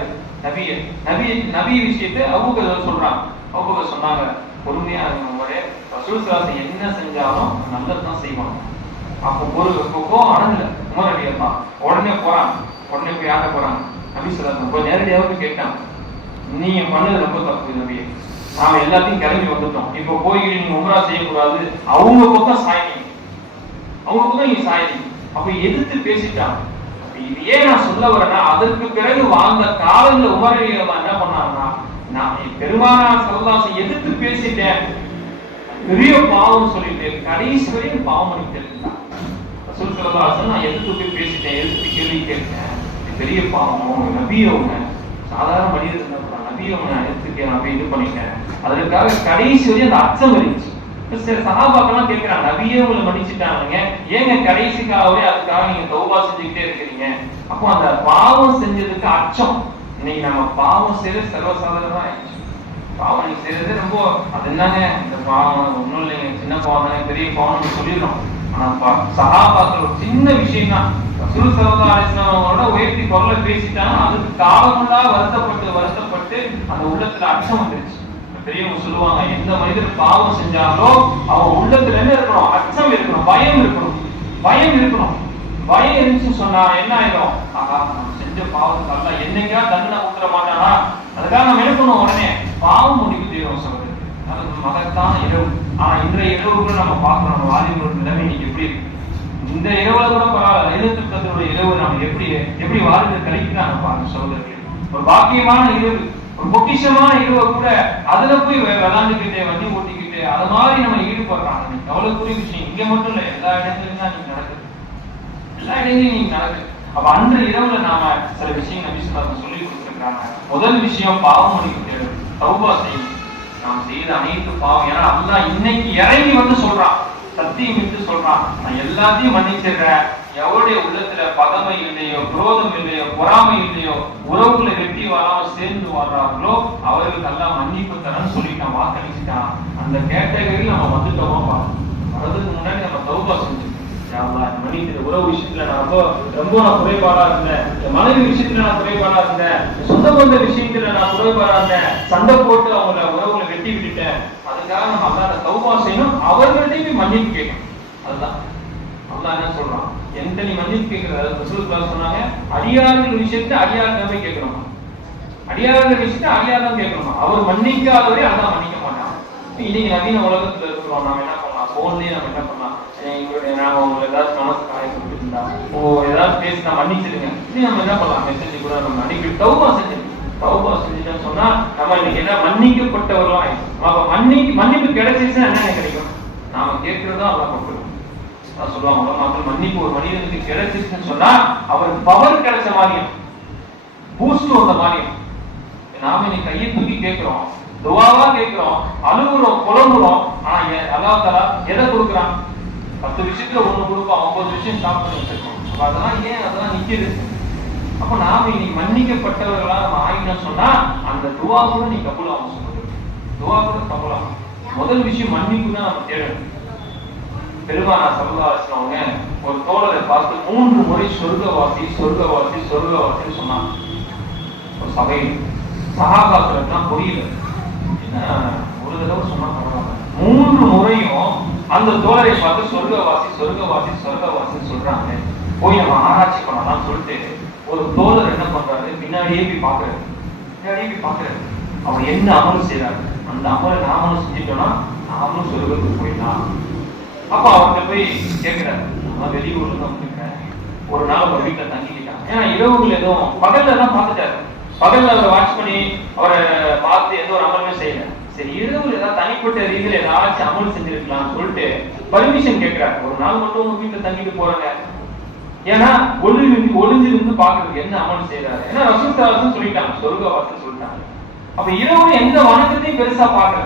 நபி விஷயத்தை அவங்க சொல்றாங்க. அவங்க சொன்னாங்க, பொறுமையா இருந்தவங்களே, ரசூல் ஸல்லல்லாஹு அலைஹி வஸல்லம் என்ன செஞ்சாலும் நல்லதுதான் செய்வாங்க. அப்போ அடங்கல உமர் ரலியல்லாஹு உடனே போறாங்க. உடனே போய் ஆட்ட போறாங்க. நபி ஸல்லல்லாஹு அலைஹி வஸல்லம் நேரடியாக கேட்டாங்க, நீங்க பண்ணது ரொம்ப தப்பு நபியே, நாம எல்லாத்தையும் கிளம்பி வந்துட்டோம், இப்ப போய் நீங்க உம்ரா செய்யக்கூடாது, அவங்க பக்கம் சாயனீங்க, நீங்க சாயனீங்க. அப்ப எதிர்த்து பேசிட்டாங்க. இது ஏன் நான் சொல்ல வரேன்னா, அதற்கு பிறகு வாழ்ந்த காலத்துல உமர் ரலியல்லாஹு என்ன பண்ணாங்கன்னா, நான் பெருமானார் ஸல்லல்லாஹு அலைஹி எதிர்த்து பேசிட்டேன், பெரிய பாவம் சொல்லிட்டு கடைசி வரையும் பாவம் பண்ணிட்டு ரசூல் ஸல்லல்லாஹு அலைஹி வஸல்லம் நான் எதிர்த்து போய் பேசிட்டேன், எதிர்த்து கேள்வி கேட்டேன், பெரிய பாவம், நபியவங்க சாதாரண மனிதர் நபியவங்க நான் எதிர்த்து நான் போய் இது பண்ணிட்டேன். அதற்காக கடைசி வரையும் அந்த அச்சம் இருந்துச்சு. சில சஹாபாக்கெல்லாம் கேட்கிறாங்க, நபியே உங்களை மன்னிச்சுட்டாங்க, ஏங்க கடைசி காலவே அதுக்காக நீங்க தௌபா செஞ்சுக்கிட்டே இருக்கிறீங்க? அப்போ அந்த பாவம் செஞ்சதுக்கு அச்சம். இன்னைக்கு நம்ம பாவம் செய்யறது சர்வசாதாரணமா ஆயிடுச்சு. பாவம் நீங்க செய்யறது ரொம்ப அது என்னங்க இந்த பாவம் ஒண்ணும் இல்லைங்க, சின்ன பாவம் தானே, பெரிய பாவம் சொல்லிடுறோம். ஆனா சஹாபாக்கள் ஒரு சின்ன விஷயம் தான் ரசூல் ஸல்லல்லாஹு அலைஹி வஸல்லம் அவங்களோட உயர்த்தி குரல்ல பேசிட்டாங்க, அதுக்கு காலமுண்டா வருத்தப்பட்டு அந்த உள்ளத்துல அச்சம் வந்துருச்சு. பெரியவங்க சொல்லுவாங்க, எந்த மனிதர் பாவம் செஞ்சாலோ அவன் உள்ளத்துல என்ன இருக்கணும்? அச்சம் இருக்கணும், பயம் இருக்கணும். பயம் இருந்துச்சுன்னு சொன்னா என்ன ஆயிடும்? ஆஹா, நம்ம செஞ்ச பாவத்துக்கு அல்லாஹ் என்னைக்கா தண்டனை கொடுத்துட மாட்டானா? அதுக்காக நம்ம என்ன பண்ணுவோம்? உடனே பாவம் முடிவு செய்யறோம் சொல்றது. அது மகத்தான இரவு. ஆனா இன்றைய இரவுக்குள்ள நம்ம பார்க்கணும் நம்ம வாலிபர்களோட நிலைமை இன்னைக்கு எப்படி இருக்கு. இந்த இரவுல கூட பரவாயில்ல, லைலத்துல் கத்ருடைய இரவு நம்ம எப்படி வாழ்க்கை கழிக்கிறாங்க பாருங்க சகோதரர்களே. ஒரு பாக்கியமான இரவு, ஒரு பொக்கிஷமான இரவு கூட அதுல போய் விளாண்டுக்கிட்டு வண்டி ஓட்டிக்கிட்டு அது மாதிரி நம்ம ஈடுபடுறாங்க. எவ்வளவு விஷயம் இங்க மட்டும் இல்ல, எல்லா இடத்துலயும் தான் நீங்க நடக்குது, எல்லா இடங்களையும் நீங்க நடக்குது. அப்ப அன்று இரவுல நாம சில விஷயம் நபி ஸல்லல்லாஹு அலைஹி வஸல்லம் சொல்லி கொடுத்திருக்காங்க. முதல் விஷயம் பாவம் மன்னிப்பு தேவை, தௌபா செய்யணும். நாம் செய்த அனைத்து பாவம், ஏன்னா அல்லாஹ் இன்னைக்கு இறங்கி வந்து சொல்றான், சத்தியம் என்று சொல்றான், நான் எல்லாத்தையும் மன்னிச்சிடுறேன். எவருடைய உள்ளத்துல பகமை இல்லையோ, குரோதம் இல்லையோ, பொறாமை இல்லையோ, உறவுகளை வெட்டி வராம சேர்ந்து வர்றாங்களோ அவர்களுக்கு எல்லாம் மன்னிப்பு தரேன்னு சொல்லிட்டான், வாக்களிச்சுட்டான். அந்த கேட்டகரியில் நம்ம வந்துட்டோமா? வர்றதுக்கு முன்னாடி நம்ம தௌபா செஞ்சு உறவு விஷயத்துல நான் ரொம்ப குறைபாடா இருந்தேன், மனைவி விஷயத்துல நான் குறைபாடா இருந்தேன், சொந்த பந்த விஷயத்துல நான் குறைபாடா இருந்தேன், சண்டை போட்டு அவங்கள உறவுகளை வெட்டி விட்டுட்டேன். அதுக்காக நம்ம அல்லாஹ்வை தௌபா செய்யணும், அவர்கள்ட்டையும் மன்னிப்பு கேட்கணும். அதுதான் அல்லாஹ் என்ன சொல்றான், எந்த நீ மன்னிப்பு கேட்கறது ரசூலுல்லாஹ் சொன்னாங்க, அடியார்கள் விஷயத்தை அடியார்கள் போய் கேட்கணுமா? அடியார்கள் விஷயத்தை அடியார்கள் கேட்கணுமா? அவர் மன்னிக்காதவரை அல்லாஹ் மன்னிக்க மாட்டான். இன்னைக்கு நவீன உலகத்துல இருக்கிறோம், நாம என்ன பண்ணலாம்? போன்லயே நம்ம என்ன பண்ணலாம்? நாம உங்களுக்கு ஏதாவது மனசு காயப்பட்டுருந்தா ஏதாவது பேசினா மன்னிச்சிருங்க, நம்ம என்ன பண்ணலாம்? மெசேஜ் கூட நம்ம அனுப்பி தௌபா செஞ்சுட்டோம்னு சொன்னா நம்ம இன்னைக்கு என்ன மன்னிக்கப்பட்டவர்களும் ஆயிடும். அப்ப மன்னிப்பு கிடைச்சிருச்சுன்னா என்ன கிடைக்கும்? நாம கேட்கறதா அல்லா கொடுக்கணும். சொல்லுவாங்க மக்கள், மன்னிப்பு ஒரு மனிதனுக்கு கிடைச்சிருச்சுன்னு சொன்னா அவருக்கு பவர் கிடைச்ச மாதிரியும் பூஸ்ட் வந்த மாதிரியும். நாம இன்னைக்கு கையை தூக்கி கேட்கிறோம், துவாவா கேட்கிறோம், அழுகுறோம், புலம்புறோம். ஆனா அல்லாஹ் தஆலா எதை கொடுக்குறான்? 10 விஷயத்துல 1 கொடுப்போம், 50 விஷயம் ஸ்டாப் பண்ணி வச்சிருக்கோம். அதெல்லாம் நிக்குது. அப்ப நாம இன்னைக்கு மன்னிக்கப்பட்டவர்களா நம்ம ஆயினோம்னு சொன்னா அந்த துவா கூட நீ கபூலாகும் சொல்றது. துவா கூட கபூலாகும். முதல் விஷயம் மன்னிப்பு தான் நம்ம தேடணும். பெருமானார் ஸல்லல்லாஹு அலைஹி வஸல்லம் ஒரு தோழரை பார்த்து 3 முறை சொர்க்கவாசி சொன்னாங்க. ஒரு சபையில் சஹாபாக்களுக்கு புரியல, என்ன ஒரு தடவை சொன்னா பரவாயில்ல, 3 முறையும் அந்த தோழரை பார்த்து சொர்க்கவாசி சொல்றாங்க. போய் நம்ம ஆராய்ச்சி பண்ணலாம் சொல்லிட்டு ஒரு தோழர் என்ன பண்றாரு, பின்னாடியே போய் பாக்குறாரு. அவர் என்ன அமல் செய்யறாரு, அந்த அமலை நாமளும் செஞ்சிட்டோம்னா நாமளும் சொர்க்கத்துக்கு போயிடலாம். அப்ப அவர்கிட்ட போய் கேட்கிறாரு, நான் வெளியூர்ல தான் வந்துருக்கேன், ஒரு நாள் அவர் வீட்டுல தங்கிக்கிட்டாங்க. ஏன்னா இரவுகள் எதுவும் பகல்ல தான் பார்த்துட்டாரு, பகல்ல அவரை வாட்ச் பண்ணி அவரை பார்த்து எந்த ஒரு அமலுமே செய்யல. சரி, இரவுல ஏதாவது தனிப்பட்ட ரீதியில ஏதாச்சும் அமல் செஞ்சிருக்கலாம்னு சொல்லிட்டு பர்மிஷன் கேட்கிறாரு. ஒரு நாள் மட்டும் உங்க வீட்டுல தங்கிட்டு போறாங்க, ஏன்னா ஒளிஞ்சிருந்து பாக்குறதுக்கு என்ன அமல் செய்யறாரு. ஏன்னா ரசூல் ஸல்லல்லாஹு அலைஹி வஸல்லம் சொல்லிட்டாங்க, சொர்க்கவாசல் சொல்லிட்டாங்க. அப்ப இரவுல எந்த வணக்கத்தையும் பெருசா பாக்குற,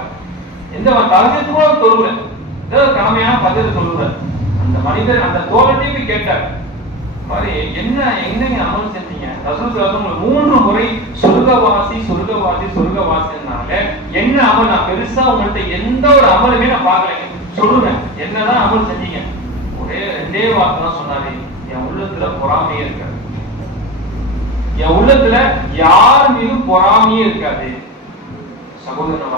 எந்த தலசத்து கூட தொழுற, ஏதாவது கடமையான பதில் சொல்லுற அந்த மனிதர் அந்த தோழத்தையும் போய் கேட்டார், மாதிரி என்னங்க அமல் செஞ்சீங்க? ரசூல் ஸல்லல்லாஹு அலைஹி வஸல்லம் 3 முறை சொர்க்கவாசினால என்ன அமல்? நான் பெருசா உங்கள்கிட்ட எந்த ஒரு அமலுமே நான் பார்க்கலைங்க, சொல்லுங்க என்னதான் அமல் செஞ்சீங்க? ஒரே 2 வார்த்தை தான் சொன்னாரு, என் உள்ளத்துல பொறாமையே இருக்காது, என் உள்ளத்துல யார் மீதும் பொறாமையே இருக்காது. சகோதரன்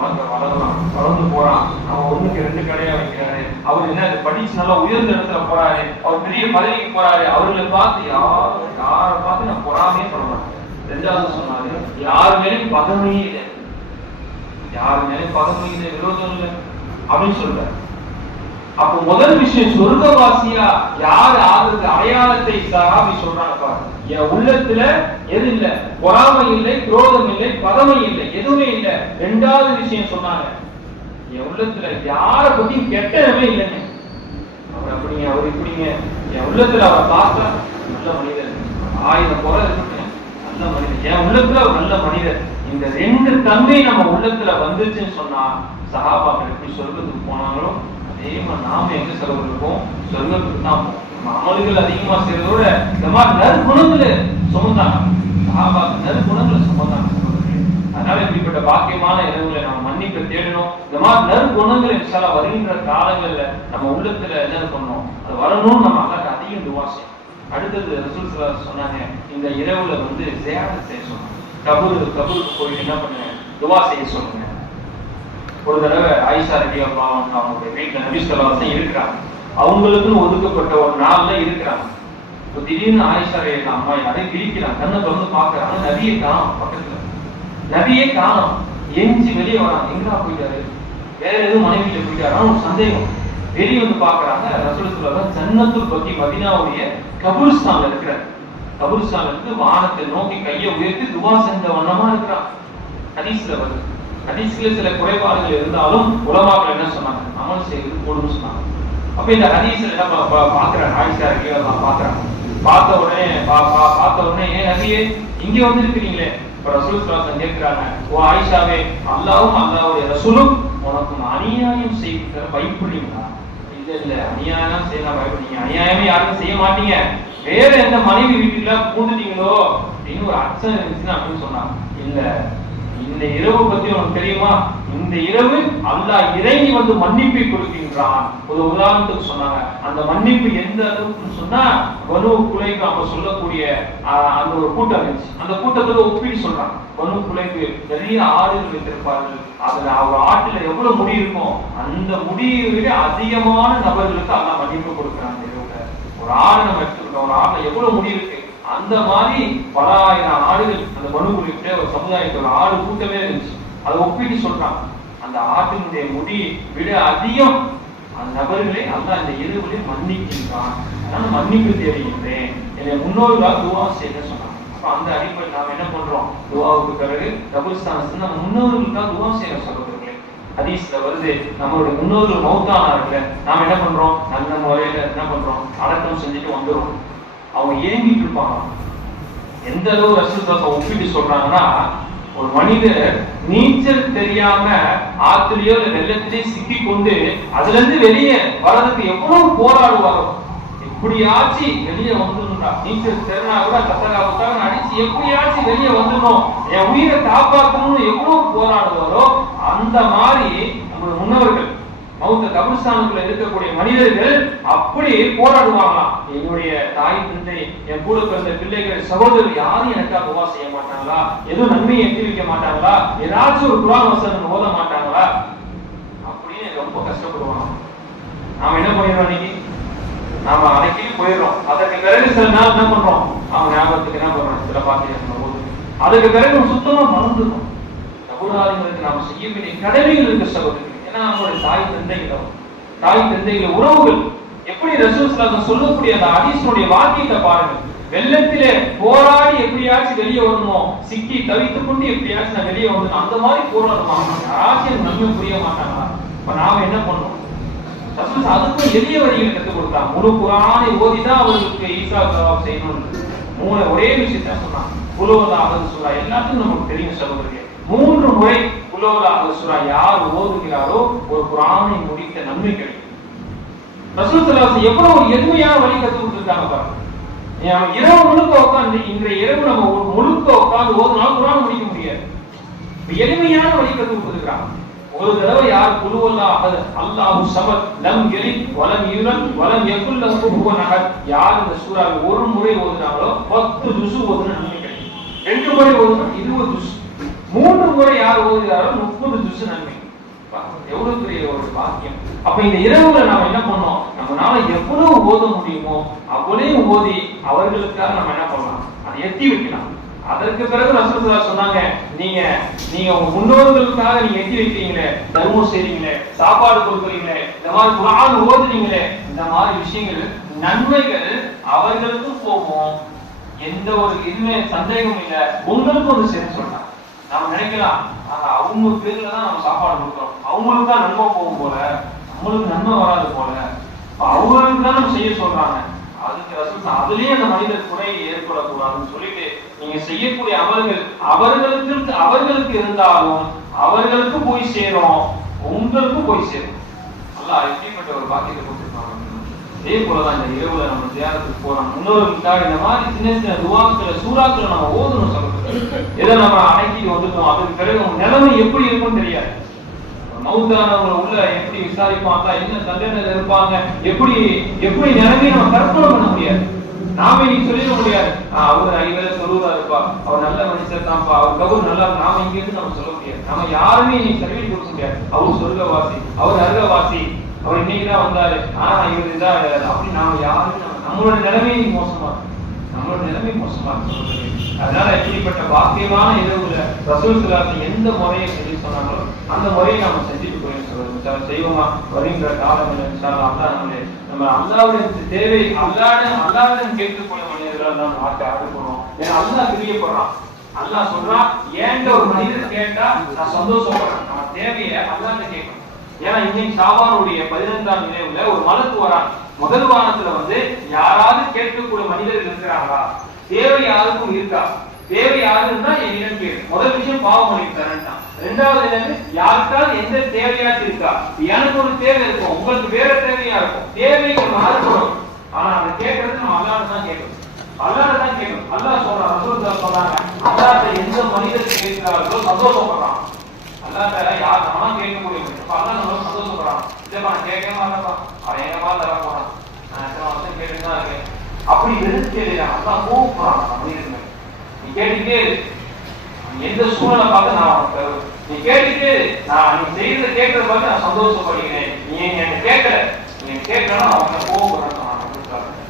வளர்ந்து போறான், அவன் 1க்கு 2 கடையா வைக்கிறாரு, அவர் என்ன படிச்சு நல்லா உயர்ந்த இடத்துல போறாரு, அவர் பெரிய பதவிக்கு போறாரு, அவர்களை பார்த்து யாரை பார்த்து நான் பொறாமையே சொல்ல மாட்டேன். 2வது சொன்னாரு, யார் மேலும் பகமையே இல்லை, விரோதம் இல்லை அப்படின்னு சொல்றாரு. அப்ப முதல் விஷயம் சொர்க்கவாசியா யாரு ஆகுறது அடையாளத்தை சஹாபி சொல்றாங்க பாரு. என் உள்ளத்துல எது இல்ல, பொறாமை இல்லை, குரோதம் இல்லை, பதமை இல்லை, எதுவுமே இல்லை. ரெண்டாவது விஷயம் சொன்னாங்க, என் உள்ளத்துல யார பத்தியும் கெட்டவே இல்லைங்க. அவர் அப்படிங்க, அவர் இப்படிங்க. என் உள்ளத்துல அவரை பார்த்தா நல்ல மனிதர், 1000 குறை இருக்கு, நல்ல மனிதர். என் உள்ளத்துல ஒரு நல்ல மனிதர். இந்த ரெண்டு தன்மை நம்ம உள்ளத்துல வந்துச்சுன்னு சொன்னா சஹாபாக்கள் எப்படி சொர்க்கத்துக்கு போனாங்களோ அதே மாதிரி நாம எங்க செலவழிப்போம், சொர்க்கத்துக்கு தான் போவோம். நம்ம அமல்கள் அதிகமா செய்யறதோட இந்த மாதிரி நற்குணங்களை சுமந்தாங்க. சஹாபாக்கள் நற்குணங்களை சுமந்தாங்க. அதனால இப்படிப்பட்ட பாக்கியமான இரவுகளை நம்ம மன்னிப்பு தேடணும். இந்த மாதிரி நற்குணங்கள் இன்ஷால்லா வருகின்ற காலங்கள்ல நம்ம உள்ளத்துல என்ன பண்ணணும், அது வரணும்னு நம்ம அல்லாஹ்ட்ட அதிகம் துஆ செய்யணும். அடுத்தது ரசூல் ஸல்லல்லாஹு அலைஹி வஸல்லம் சொன்னாங்க, இந்த இரவுல ஜியாரத் செய்ய சொன்னாங்க. கபருக்கு போய் என்ன பண்ணுங்க, துஆ செய்ய சொல்லுங்க. ஒரு தடவை ஆயிஷா ரலியல்லாஹு அன்ஹா அவங்களுடைய வீட்டுல நபி ஸல்லல்லாஹு அலைஹி வஸல்லம் இருக்கிறாங்க. அவங்களுக்குன்னு ஒதுக்கப்பட்ட ஒரு நாள்ல இருக்கிறாங்க. இப்போ திடீர்னு ஆயிஷா ரலியல்லாஹு அம்மா யாரையும் விழிக்கிறாங்க, கண்ணை திறந்து பாக்குறாங்க, நபியை காணோம். பக்கத்துல நபியே காணோம். எஞ்சி வெளியே வராங்க, எங்கடா போயிட்டாரு, வேற எதுவும் மனைவியில போயிட்டாரா ஒரு சந்தேகம். வெளியே வந்து பாக்குறாங்க, ரசூல் ஸல்லல்லாஹு ஜன்னத்துல் பக்கி மதீனாவுடைய கபூர்ஸ்தான்ல இருக்கிறார். கபூர்ஸ்தான்ல இருந்து வானத்தை நோக்கி கையை உயர்த்தி துவா செஞ்ச வண்ணமா இருக்கிறார். ஹதீஸ்ல வருது. ஹதீஸ்ல சில குறைபாடுகள் இருந்தாலும் உலமாக்கள் என்ன சொன்னாங்க, அமல் செய்வது போடுன்னு சொன்னாங்க. அப்ப இந்த ஹதீஸ்ல என்ன பாக்குறாங்க, ஆயிஷா ரலியல்லாஹு பாக்குறாங்க. பார்த்த உடனே ஏன் நபியே இங்க வந்து இருக்கிறீங்களே. இப்ப ரசூல் ஸல்லல்லாஹு அலைஹி வஸல்லம் கேக்குறாங்க, ஓ ஆயிஷாவே, அல்லாஹ்வும் அல்லாஹ்வுடைய ரசூலும் உனக்கு அநியாயம் செய்ய பயப்படுறீங்களா? இல்ல அநியாயம் செய்ய பயப்படுறீங்க, அநியாயமே யாருக்கும் செய்ய மாட்டீங்க, வேற எந்த மனைவி வீட்டுல பூந்துட்டீங்களோ அப்படின்னு ஒரு அச்சம் இருந்துச்சுன்னா அப்படின்னு சொன்னாங்க. இல்ல, இந்த இரவு பத்தி உனக்கு தெரியுமா, இந்த இரவு அல்லாஹ் இறங்கி வந்து மன்னிப்பை கொடுக்கின்றான். ஒரு உதாரணத்துக்கு சொன்னாங்க, அந்த மன்னிப்பு எந்த அளவுக்கு சொன்னா, பனு குலைக்கு அவங்க சொல்லக்கூடிய அந்த ஒரு கூட்டம் இருந்துச்சு. அந்த கூட்டத்துல ஒப்பிட்டு சொல்றாங்க, பனு குலைக்கு நிறைய ஆடுகள் வைத்திருப்பார்கள், அதுல அவர் ஆட்டுல எவ்வளவு முடி இருக்கும், அந்த முடியை விட அதிகமான நபர்களுக்கு அல்லாஹ் மன்னிப்பு கொடுக்கிறாங்க. ஒரு ஆடு நம்ம எடுத்துக்கிட்டோம், ஒரு ஆடுல எவ்வளவு முடி இருக்கு, அந்த மாதிரி பல ஆயிரம் ஆடுகள் அந்த மனுக்குள்ள ஒரு சமுதாயத்தோட ஆடு கூட்டமே இருந்துச்சு. அதை ஒப்பிட்டு சொல்றாங்க, அந்த ஆட்டினுடைய முடி விட அதிகம் அந்த நபர்களை அல்லாஹ் இந்த இரவுலே மன்னிக்கின்றான். அதனால மன்னிப்பு தேடுகின்றேன், என்னை முன்னோர்களால் துவா செய்ய சொன்னாங்க. அப்ப அந்த அடிப்படையில் நாம என்ன பண்றோம், துவாவுக்கு பிறகு கபூர்ஸ்தானத்துல நம்ம முன்னோர்களுக்காக துவா செய்ய சொல்றதுங்களே. ஹதீஸ்ல வருது, நம்மளுடைய முன்னோர்கள் மௌத்தானார்கள், நாம என்ன பண்றோம், நல்ல முறையில என்ன பண்றோம், அடக்கம் செஞ்சுட்டு வந்துடும். அவங்க ஏங்கிட்டு இருப்பாங்க. எந்த அளவு ரசூலுல்லாஹ் ஒப்பிட்டு சொல்றாங்கன்னா, ஒரு மனிதர் நீச்சல் தெரியாம ஆத்துலயோ இல்ல வெள்ளத்திலேயே சிக்கி கொண்டு அதுல இருந்து வெளியே வர்றதுக்கு எவ்வளவு போராடுவாரோ, எப்படியாச்சும் வெளியே வந்துடணும்டா, நீச்சல் தெரினா கூட கத்தகாவுக்காக அடிச்சு எப்படியாச்சும் வெளியே வந்துடணும், என் உயிரை காப்பாற்றணும்னு எவ்வளவு போராடுவாரோ, அந்த மாதிரி நம்ம முன்னவர்கள் மௌத்த கபூர்ஸ்தானுக்குள்ள இருக்கக்கூடிய மனிதர்கள் அப்படி போராடுவாங்களாம். என்னுடைய தாய் தந்தை, என் கூட பிறந்த பிள்ளைகள், சகோதரர் யாரும் எனக்காக துவா செய்ய மாட்டாங்களா, எதுவும் நன்மையை எட்டி வைக்க மாட்டாங்களா, ஏதாச்சும் ஒரு குர்ஆன் வசனம் ஓத மாட்டாங்களா அப்படின்னு ரொம்ப கஷ்டப்படுவாங்க. நாம என்ன பண்ணிடுறோம், இன்னைக்கு நாம அன்னைக்கு போயிடுறோம். அதற்கு பிறகு சில நாள் என்ன பண்றோம், அவங்க ஞாபகத்துக்கு என்ன பண்றோம், சில பாத்திரம் போது அதுக்கு பிறகு சுத்தமா மறந்துடும். கபூர்வாதிகளுக்கு நாம செய்ய வேண்டிய கடமைகள் இருக்க சகோதரர்கள். ஏன்னா நம்மளுடைய தாய் தந்தைகள் உறவுகள் எப்படி ரசூல் ஸல்லல்லாஹு அலைஹி வஸல்லம் சொல்லக்கூடிய அந்த ஹதீஸுடைய வாக்கியத்தை பாருங்க. வெள்ளத்திலே போராடி எப்படியாச்சும் வெளியே வரணும், சிக்கி தவித்துக் கொண்டு எப்படியாச்சும் நான் வெளியே வரணும், அந்த மாதிரி போராடுவாங்க. யாராச்சும் நன்மை புரிய மாட்டாங்களா? இப்ப நாம என்ன பண்ணணும், ரசூல் அதுக்கும் எளிய வழிகளை கற்றுக் கொடுத்தாங்க. முழு குர்ஆனை ஓதிதான் அவர்களுக்கு ஈசா சவாப் செய்யணும். ஒரே விஷயத்தான் சொன்னாங்க. குல்ஹுவல்லாஹு சூரா எல்லாத்துக்கும் நமக்கு தெரியும் சகோதரர்களே. 3 முறை குல்ஹுவல்லாஹு சூரா யார் ஓதுகிறாரோ ஒரு குர்ஆனை முடித்த நன்மை கிடைக்கும். ரசூல் ஸல்லல்லாஹு அலைஹி வஸல்லம் எவ்வளவு ஒரு எளிமையான வழி கற்றுக் கொடுத்திருக்காங்க பாருங்க. இரவு முழுக்க உட்கார்ந்து இன்றைய இரவு நம்ம முழுக்க உட்கார்ந்து ஓதுனாலும் குர்ஆன் முடிக்க முடியாது. எளிமையான வழி கற்றுக் கொடுத்திருக்காங்க. ஒரு தடவை யார் குல்ஹுவல்லாஹு அல்லாஹு ஸமத் லம் யலித் வலம் யூலத் வலம் யகுல் லஹு குஃபுவன் அஹத் யார் இந்த சூராவை ஒரு முறை ஓதுனாங்களோ 10 ஜுஸு ஓதுன நன்மை கிடைக்கும். 2 முறை ஓதுனா 20 ஜுஸ், 3 முறை யார் ஓதுகிறாரோ 30 ஜுஸ் நன்மை. எவ்வளவு பெரிய ஒரு பாக்கியம். அப்ப இந்த இரவுல நாம என்ன பண்ணோம், நம்மளால எவ்வளவு ஓத முடியுமோ அவ்வளவு ஓதி அவர்களுக்காக நம்ம என்ன பண்ணலாம், அதை எத்தி வைக்கலாம். அதற்கு பிறகு ரசூல் ஸல்லல்லாஹு அலைஹி வஸல்லம் சொன்னாங்க, நீங்க உங்க முன்னோர்களுக்காக நீங்க எத்தி வைக்கிறீங்களே, தர்மம் செய்றீங்களே, சாப்பாடு கொடுக்குறீங்களே, இந்த மாதிரி குர்ஆன் ஓதுனீங்களே, இந்த மாதிரி விஷயங்கள் நன்மைகள் அவர்களுக்கும் போகும், எந்த ஒரு இதுமே சந்தேகமும் இல்லை, உங்களுக்கும் வந்து சேர்ந்து சொல்றாங்க. நாம நினைக்கலாம் அவங்க பேர்ல தான் நம்ம சாப்பாடு கொடுக்கிறோம், அவங்களுக்கு தான் நன்மை போகும் போல, நம்மளுக்கு நன்மை வராது போல, அவங்களுக்கு தான் நம்ம செய்ய சொல்றாங்க. அதுக்கு ரசூல் அதுலயே அந்த மனிதர் குறை ஏற்படக்கூடாதுன்னு சொல்லிட்டு நீங்க செய்யக்கூடிய அமல்கள் அவர்களுக்கு இருந்தாலும் அவர்களுக்கு போய் சேரும், உங்களுக்கு போய் சேரும். அல்லாஹ் எப்படிப்பட்ட ஒரு பாக்கியத்தை கொடுத்திருக்காங்க. அதே போலதான் இந்த இரவுல நம்ம தியானத்துக்கு போறோம், முன்னோர்களுக்காக இந்த மாதிரி சின்ன சின்ன துவாக்களை சூறாக்களை நம்ம ஓதணும். சொல்றது ஏதோ நம்ம அடக்கிட்டு வந்துட்டோம், அதுக்கு பிறகு நிலைமை எப்படி இருக்கும்னு தெரியாது. மௌத்தானவங்க உள்ள எப்படி விசாரிப்பாங்க, என்ன தண்டனையில இருப்பாங்க, எப்படி நிலைமையை நம்ம கற்பனை பண்ண முடியாது. நாம இன்னைக்கு சொல்லிட முடியாது அவர் இவரை சொல்லுவா இருப்பா, அவர் நல்ல மனுஷர் தான்ப்பா, அவர் கவுர் நல்லா, நாம இங்க இருந்து நம்ம சொல்ல முடியாது. நம்ம யாருமே இன்னைக்கு சர்வீஸ் கொடுக்க முடியாது. அவர் சொர்க்கவாசி, அவர் நரகவாசி, அவர் இன்னைக்குதான் வந்தாரு, ஆனா இவர் இதா அப்படி நாம யாருமே நம்மளோட நிலைமை மோசமா இருக்கு, நம்மளோட நிலைமை மோசமா இருக்கு. அதனால எப்படிப்பட்ட பாக்கியமான இரவுல ரசூல் ஸல்லல்லாஹு எந்த முறையை சொல்லி சொன்னாங்களோ அந்த முறையை நாம செஞ்சுட்டு போய் சொல்றோம். செய்வோமா வருகின்ற காலங்கள் அல்லாஹ் நம்ம அல்லாஹ்வுடைய தேவை அல்லாஹ்விடம் கேட்கக்கூடிய மனிதர்கள் தான் வார்த்தை ஆரம்பிக்கணும். ஏன்னா அல்லாஹ் பிரியப்படுறான். அல்லாஹ் சொல்றான், ஏன்ட்ட ஒரு மனிதர் கேட்டா நான் சந்தோஷப்படுறேன். நம்ம தேவையை அல்லாஹ்ட்ட கேட்கணும். ஏன்னா இன்னைக்கு ஷாபானுடைய 15ஆம் நினைவுல ஒரு மலக்கு வரான். முதல் வானத்துல வந்து யாராவது கேட்கக்கூடிய மனிதர்கள் இருக்கிறாங்களா, தேவை யாருக்கும் இருக்கா, தேவை யாருன்னா என்னிடம் கேடு. முதல் விஷயம் பாவம் பண்ணி தரேன். ரெண்டாவது என்னன்னு, யாருக்காவது எந்த தேவையாச்சும் இருக்கா, எனக்கு ஒரு தேவை இருக்கும், உங்களுக்கு வேற தேவையா இருக்கும், தேவைகள் மாறுபடும். ஆனா அதை கேட்கறது நம்ம அல்லாஹ்ட்ட தான் கேட்கணும், அல்லாஹ்ட்ட தான் கேட்கணும். அல்லாஹ் சொல்றான், ரசூலுல்லாஹ் சொல்றாங்க, அல்லாஹ்ட்ட எந்த மனிதர் கேட்கிறார்களோ சந்தோஷப்படுறான். அல்லாஹ்ட்ட யார் நம்ம கேட்கக்கூடிய அல்லாஹ் நம்ம சந்தோஷப்படுறான். இல்லப்பா நான் கேட்க மாட்டேன்ப்பா, அவன் எங்கப்பா தர போறான், நான் எத்தனை வருஷம் கேட்டுதான் இருக்கேன், அப்படி எதுக்கு கேட்கிறான்? அல்லாஹ் கோவப்படுறான். மனிதர்கள் நீ கேட்டுட்டே எந்த சூழ்நிலை பார்த்து நான் உனக்கு தருவேன், நீ கேட்டுட்டு நான் நீ செய்யறத கேட்கறத பார்த்து நான் சந்தோஷப்படுகிறேன். நீ என்ன கேட்கல, நீ கேட்கலன்னா அவனை கோவப்படுறான்.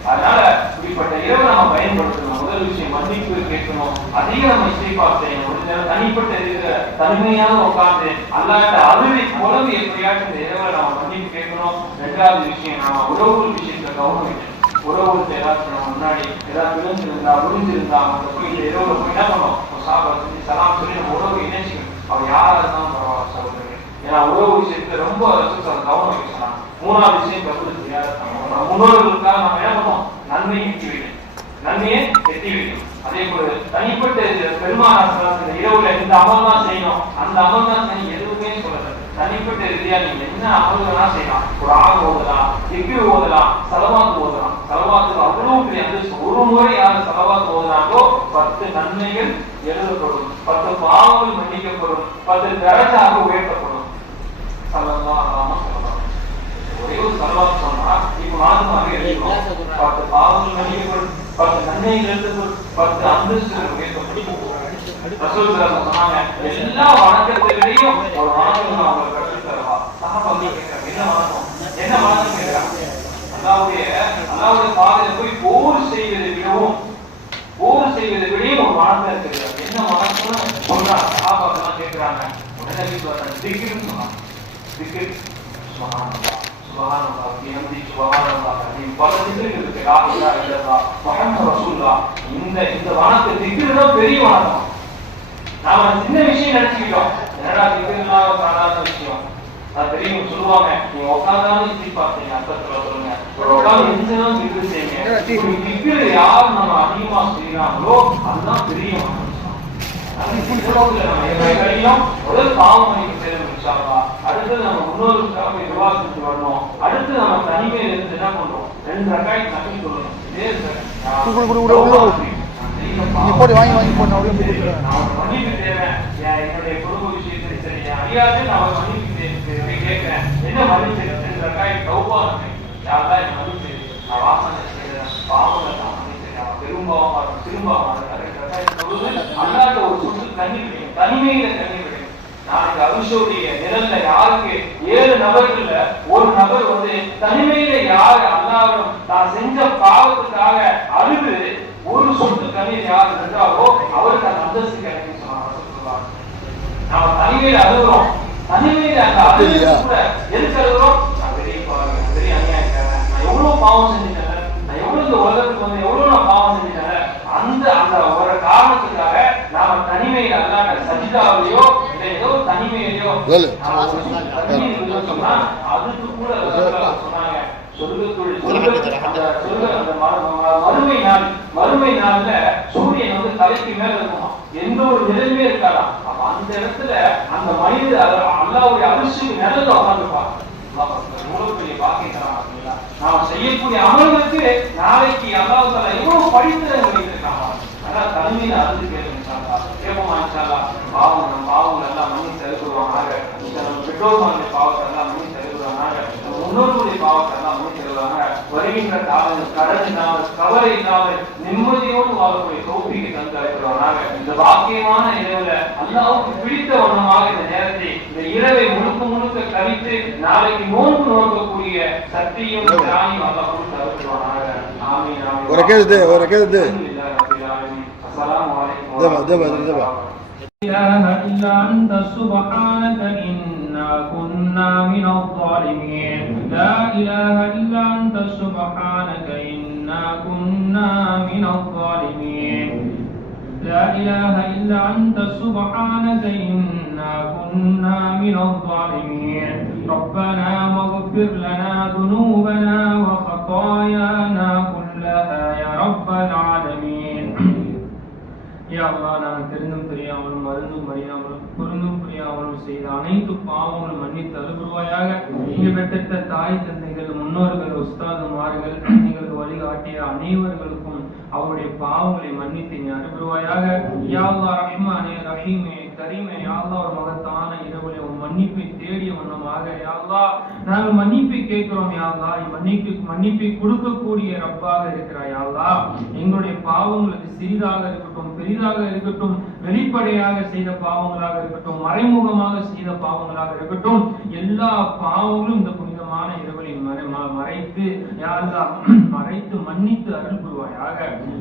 அதனால இப்படிப்பட்ட இரவு நம்ம பயன்படுத்தணும். முதல் விஷயம் மன்னிப்பு கேட்கணும், அதிகம் நம்ம இசைப்பார் செய்யணும். ஒரு நேரம் தனிப்பட்ட இருக்கிற தனிமையாக உட்கார்ந்து அல்லாட்ட அருளை குழம்பு எப்படியாச்சும் இந்த இரவை நம்ம மன்னிப்பு கேட்கணும். ரெண்டாவது விஷயம், நாம உறவு விஷயத்தை கவனிக்கணும். உறவுக்கு ஏதாச்சும் நம்ம முன்னாடி ஏதாவது விழுந்திருந்தா அந்த போய் இந்த இரவுல போய் என்ன பண்ணணும், சாப்பிட செஞ்சு சலாம் சொல்லி நம்ம உறவு இணைச்சிக்கணும். அவர் யாரா இருந்தாலும் பரவாயில்ல சொல்றேன். ஏன்னா உறவு விஷயத்துல ரொம்ப கவனம் வைக்க சொன்னாங்க. மூணாவது விஷயம் கபூல் செய்யாத முன்னோர்களுக்காக நம்ம என்ன பண்ணுவோம், நன்மையை எட்டி வைக்கணும், நன்மையை எட்டி வைக்கணும். அதே போல தனிப்பட்ட பெருமாள் இரவுல இந்த அமல் தான் செய்யணும், அந்த அமல் தான் செய்யணும் எதுவுமே சொல்லல. தனிப்பட்ட ரீதியா நீங்க என்ன அமல்களா செய்யலாம், ஒரு ஆள் ஓதலாம், திக்ரு ஓதலாம், சலவாத்து ஓதலாம். சலவாத்துக்கு அவ்வளவு பெரிய அந்த ஒரு முறை யாரு சலவாத்து ஓதுனாங்களோ 10 நன்மைகள் எழுதப்படும், 10 பாவங்கள் மன்னிக்கப்படும், 10 தரஜாக உயர்த்தப்படும். ஒரே ஒரு சலவாத்து சொன்னா இப்ப மாதமாக எழுதிக்கணும், 10 பாவங்கள் மன்னிக்கப்படும், 10 நன்மைகள் எழுதப்படும், 10 அந்தஸ்துகள் உயர்த்தப்படும். ரசூல் சொன்னாங்க, எல்லா வணக்கத்திலையும் ஒரு வணக்கம் அவங்க கற்றுத் தரவா. சஹாபாக்கள் கேட்கிறாங்க, என்ன வணக்கம், என்ன வணக்கம் கேட்கிறாங்க. அல்லாஹ்வுடைய பாதையில போய் போர் செய்வதை விடவும் ஒரு வணக்கம் இருக்கிறது. என்ன வணக்கம் சொல்றாங்க, சஹாபாக்கள் கேட்கிறாங்க. உடனே திக்ர் சொன்னாங்க. திக்ர் சுப்ஹானல்லாஹ் சுப்ஹானல்லாஹ் பிஹம்தி சுப்ஹானல்லாஹ் அலீம். பல திக்ர்கள் இருக்கு. லா இலாஹா இல்லல்லாஹ் முஹம்மது ரசூலுல்லாஹ். இந்த வணக்கம் திக்ர் தான் பெரிய வணக்கம். நாம சின்ன விஷயம் நினைச்சுக்கிட்டோம், என்னடா திக்ருலாம் சாதாரண விஷயம். நான் தெரியும் சொல்லுவாங்க, நீங்க உட்கார்ந்தாலும் இப்படி பார்த்தீங்க அர்த்தத்துல சொல்லுங்க, ஒரு உட்கார்ந்து எரிஞ்சாலும் திக்ரு செய்யுங்க. திக்ரு யார் நம்ம அதிகமா செய்யறாங்களோ அதுதான் பெரிய வணக்கம். முதல் பாவம் மன்னிப்பு செய்யணும் இன்ஷா அல்லாஹ். அடுத்து நம்ம முன்னோர்களுக்காக போய் துஆ செஞ்சு வரணும். அடுத்து நம்ம தனிமையில இருந்து என்ன பண்றோம், 2 ரக்காத் நஃபில் சொல்லணும். இதே போட்டு வாங்கி போட்டு நான் மன்னிப்பு தேடுறேன், என்னுடைய குடும்ப விஷயத்தை சரி அறியாது நான் மன்னிப்பு கேட்கிறேன். என்ன மன்னிப்பு 2 ரக்காத் தௌபா யாரெல்லாம் என்ன மன்னிப்பு, நான் வாசனை செய்யறேன், பாவங்களை நான் மன்னிச்சேன், நான் பெரும்பாவமா திரும்பாவா அல்லாட்ட ஒரு சுற்று தண்ணி விடும், தனிமையில தண்ணி விடும். நாளைக்கு அருஷோடைய நிழல்ல யாருக்கு 7 நபர்கள்ல ஒரு நபர் வந்து தனிமையில யாரு அல்லாஹ்விடம் தான் செஞ்ச பாவத்துக்காக அழுது ஒரு சொட்டு தண்ணீர் யார் இருந்தாரோ அவருக்கு அந்த அந்தஸ்து கிடைக்கும் சொன்னாங்க. நாம தனிமையில அழுகிறோம், தனிமையில அந்த அழுது கூட எதுக்கு அழுகிறோம், நான் வெளியே அந்த மறுமை நாள்ல சூரியன் வந்து தலைக்கு மேல இருக்குமா, எந்த ஒரு நிலையுமே இருக்காதாம். அப்ப அந்த இடத்துல அந்த மனிதர் அல்லாஹ்வுடைய அரிசிக்கு நிழல்ல உட்கார்ந்துப்பாங்க. எவ்வளவு பெரிய பாக்கியம் தராங்க. நாம செய்யக்கூடிய அமல்களுக்கு நாளைக்கு அல்லாஹ் தஆலா எவ்வளவு படித்திறன் வைத்திருக்காங்க. ஆனா தனிமையில அருந்து கேளுங்க, கேட்போமா இன்ஷா அல்லாஹ். பாவங்கள் எல்லாம் மன்னித்து தருவாங்க. நம்ம பெற்றோர்களுடைய பாவத்தை எல்லாம் மன்னித்து தருவாங்க. முன்னோர்களுடைய பாவத்தை எல்லாம் மன்னித்து தருவாங்க. வருகின்ற காலம் கடன் இல்லாமல் கவலை இல்லாமல் நிம்மதியோடு வாழக்கூடிய தௌஃபீக்கை தந்து தருவாங்க. இந்த பாக்கியமான இரவுல அல்லாஹ்வுக்கு பிடித்த வண்ணமாக இந்த நேரத்தை, இந்த இரவை முழுக்க கழித்து நாளைக்கு நோன்பு நோக்கக்கூடிய சக்தியும் திராணியும் அல்லாஹ் கொடுத்து தருவாங்க. ஆமீன் ஆமீன். ஒரு கேது السلام عليكم دبا لا إله إلا أنت سبحانك إنا كنا من الظالمين. لا إله إلا أنت سبحانك إنا كنا من الظالمين. لا إله إلا أنت سبحانك إنا كنا من الظالمين. ربنا واغفر لنا ذنوبنا وخطايانا كلها يا رب العالمين. யா அல்லாஹ், நாங்கள் தெரிந்தும் தெரியாமலும் மருந்தும் அறியாமலும் பொருந்தும் புரியாமலும் செய்த அனைத்து பாவங்களும் மன்னித்து அருள்புரிவாயாக. நீங்கள் பெற்ற தாய் தந்தைகள், முன்னோர்கள், உஸ்தாதுமார்கள், எங்களுக்கு வழிகாட்டிய அனைவர்களுக்கும் அவருடைய பாவங்களை மன்னித்து நீ அருள்புரிவாயாக. யா அல்லாஹ், ரஹ்மானே ரஹீமே கரீமே, யா அல்லாஹ், ஒரு மகத்தான இரவுல உன் மன்னிப்பை தேடிய வண்ணமாக யா அல்லாஹ் நாங்கள் மன்னிப்பை கேட்கிறோம். யா அல்லாஹ், மன்னிப்பை கொடுக்கக்கூடிய ரப்பாக இருக்கிறாய். யா அல்லாஹ், எங்களுடைய பாவங்களுக்கு சிறிதாக இருக்கட்டும் பெரிதாக இருக்கட்டும், வெளிப்படையாக செய்த பாவங்களாக இருக்கட்டும் மறைமுகமாக செய்த பாவங்களாக இருக்கட்டும், எல்லா பாவங்களும் இந்த புனிதமான இரவுகளில் மறைத்து யா அல்லாஹ் மறைத்து மன்னித்து அருள் புரிவாயாக.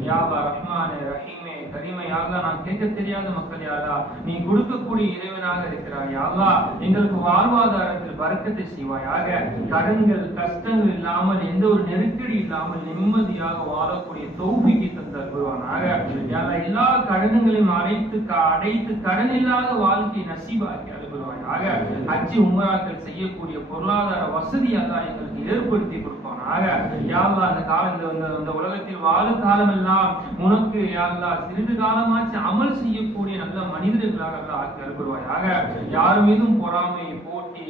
யா அல்லாஹ், ரஹ்மானே ரஹீமே கரீமே, யா அல்லாஹ், நான் கேட்க தெரியாத மக்கள் யா அல்லாஹ் நீ கொடுக்கக்கூடிய இறைவனாக இருக்கிறாய். யா அல்லாஹ், எங்களுக்கு வாழ்வாதாரத்தில் பரக்கத்தை செய்வாயாக. கடன்கள் கஷ்டங்கள் இல்லாமல், எந்த ஒரு நெருக்கடி இல்லாமல் நிம்மதியாக வாழக்கூடிய தௌஃபீக்கை தந்து அருள்வானாக. யா அல்லாஹ், எல்லா கடன்களையும் அடைத்து கடன் இல்லாத வாழ்க்கை நசீபாக்கி அருள்வாயாக. ஹஜ் உம்ராக்கள் செய்யக்கூடிய பொருளாதார வசதி அல்லாஹ் எங்களுக்கு ஏற்படுத்தி கொடுப்பானாக. யா அல்லாஹ், இந்த உலகத்தில் வாழும் காலம் எல்லாம் உனக்கு யா அல்லாஹ் சிறிது காலமாச்சு அமல் செய்யக்கூடிய நல்ல மனிதர்களாக அல்லாஹ் ஆக்கி அருள்வாயாக. யார் மீதும் பொறாமை, போட்டி,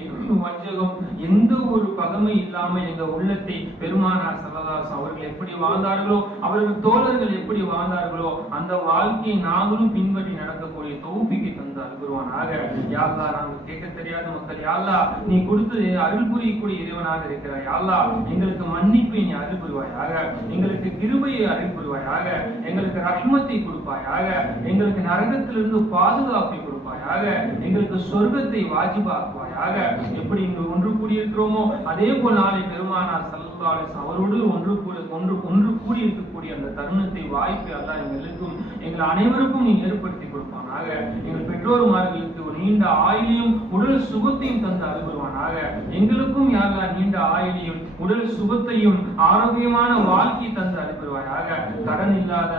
வஞ்சகம், எந்த ஒரு பகமை இல்லாமல் எங்க உள்ளத்தை பெருமானார் ஸல்லல்லாஹு அலைஹி வஸல்லம் அவர்கள் எப்படி வாழ்ந்தார்களோ, அவர்கள் தோழர்கள் எப்படி வாழ்ந்தார்களோ அந்த வாழ்க்கையை நாங்களும் பின்பற்றி நடக்கக்கூடிய தௌஃபீக்கை தந்து அருள்வானாக. யா அல்லாஹ், நாங்கள் கேட்க தெரியாத மக்கள் யா அல்லாஹ் நீ கொடுத்து அருள் புரியக்கூடிய இறைவனாக இருக்கிறாய். யா அல்லாஹ், எங்களுக்கு மன்னிப்பை நீ அருள் புரிவாயாக. எங்களுக்கு கிருபையை அருள் புரிவாயாக. எங்களுக்கு ரஹ்மத்தை கொடுப்பாயாக. எங்களுக்கு நரகத்திலிருந்து பாதுகாப்பை கொடுப்பாயாக. எங்களுக்கு சொர்க்கத்தை வாஜிபாக்குவாயாக. எப்படி இங்கு ஒன்று கூடியிருக்கிறோமோ அதே போல் நாளை பெருமானார் ஸல்லல்லாஹு அலைஹி வஸல்லம் அவரோடு ஒன்று கூடி இருக்கக்கூடிய அந்த தருணத்தை வாய்ப்பை அல்லாஹ் எங்கள் அனைவருக்கும் நீ ஏற்படுத்தி கொடுப்பானாக. எங்கள் பெற்றோர்மார்களுக்கு ஒரு நீண்ட ஆயுளையும் உடல் சுகத்தையும் தந்து அருள்வானாக. எங்களுக்கும் யா அல்லாஹ் நீண்ட ஆயுளையும் உடல் சுகத்தையும் ஆரோக்கியமான வாழ்க்கையை தந்து அருள்வாயாக. கடன் இல்லாத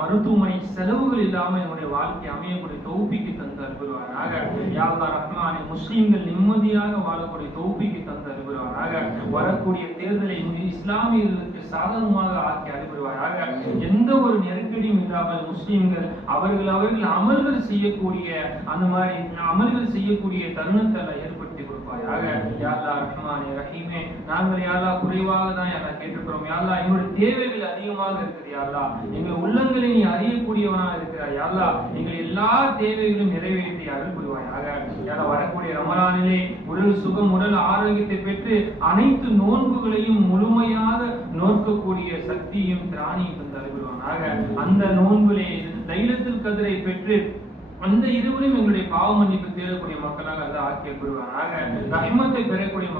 மருத்துவமனை செலவுகள் இல்லாமல் என்னுடைய வாழ்க்கை அமையக்கூடிய தௌஃபீக்கை தந்து அருள்வானாக. யா அல்லாஹ் ரஹ்மானே, முஸ்லிம்கள் நிம்மதியாக வாழக்கூடிய தௌஃபீக்கை தந்து அருள்வானாக. வரக்கூடிய தேர்தலை இஸ்லாமியர்களுக்கு சாதகமாக ஆக்கி அருள்வாயாக. எந்த ஒரு நெருக்கடியும் இல்லாமல் முஸ்லிம்கள் அவர்கள் அமல்கள் செய்யக்கூடிய அந்த மாதிரி அமல்கள் செய்யக்கூடிய தருணத்தை ஏற்படுத்தி கொடுப்பாயாக. யா அல்லாஹ் ரஹ்மானே ரஹீமே, நாங்கள் யா அல்லாஹ் குறைவாக தான் யா அல்லாஹ் கேட்டுக்கிறோம். யா அல்லாஹ், எங்களுடைய தேவைகள் அதிகமாக இருக்குது. யா அல்லாஹ், எங்கள் உள்ளங்களை நீ அறியக்கூடியவனாக இருக்கிறாய். யா அல்லாஹ், எங்கள் எல்லா தேவைகளும் நிறைவேற்றி அருள் புரிவாயாக. யா அல்லாஹ், வரக்கூடிய ரமலானிலே உடல் சுகம் உடல் ஆரோக்கியத்தை பெற்று அனைத்து நோன்புகளையும் முழுமையாக நோக்கக்கூடிய சக்தியும் திராணியும் தந்து அருள் புரிவானாக. அந்த நோன்பிலே லைலத்துல் கத்ரை பெற்று அந்த இருவரும் எங்களுடைய பாவ மன்னிப்பு தேடக்கூடிய மக்களாக அதை ஆக்கி அருள்வாராக. ரஹ்மத்தை பெறக்கூடிய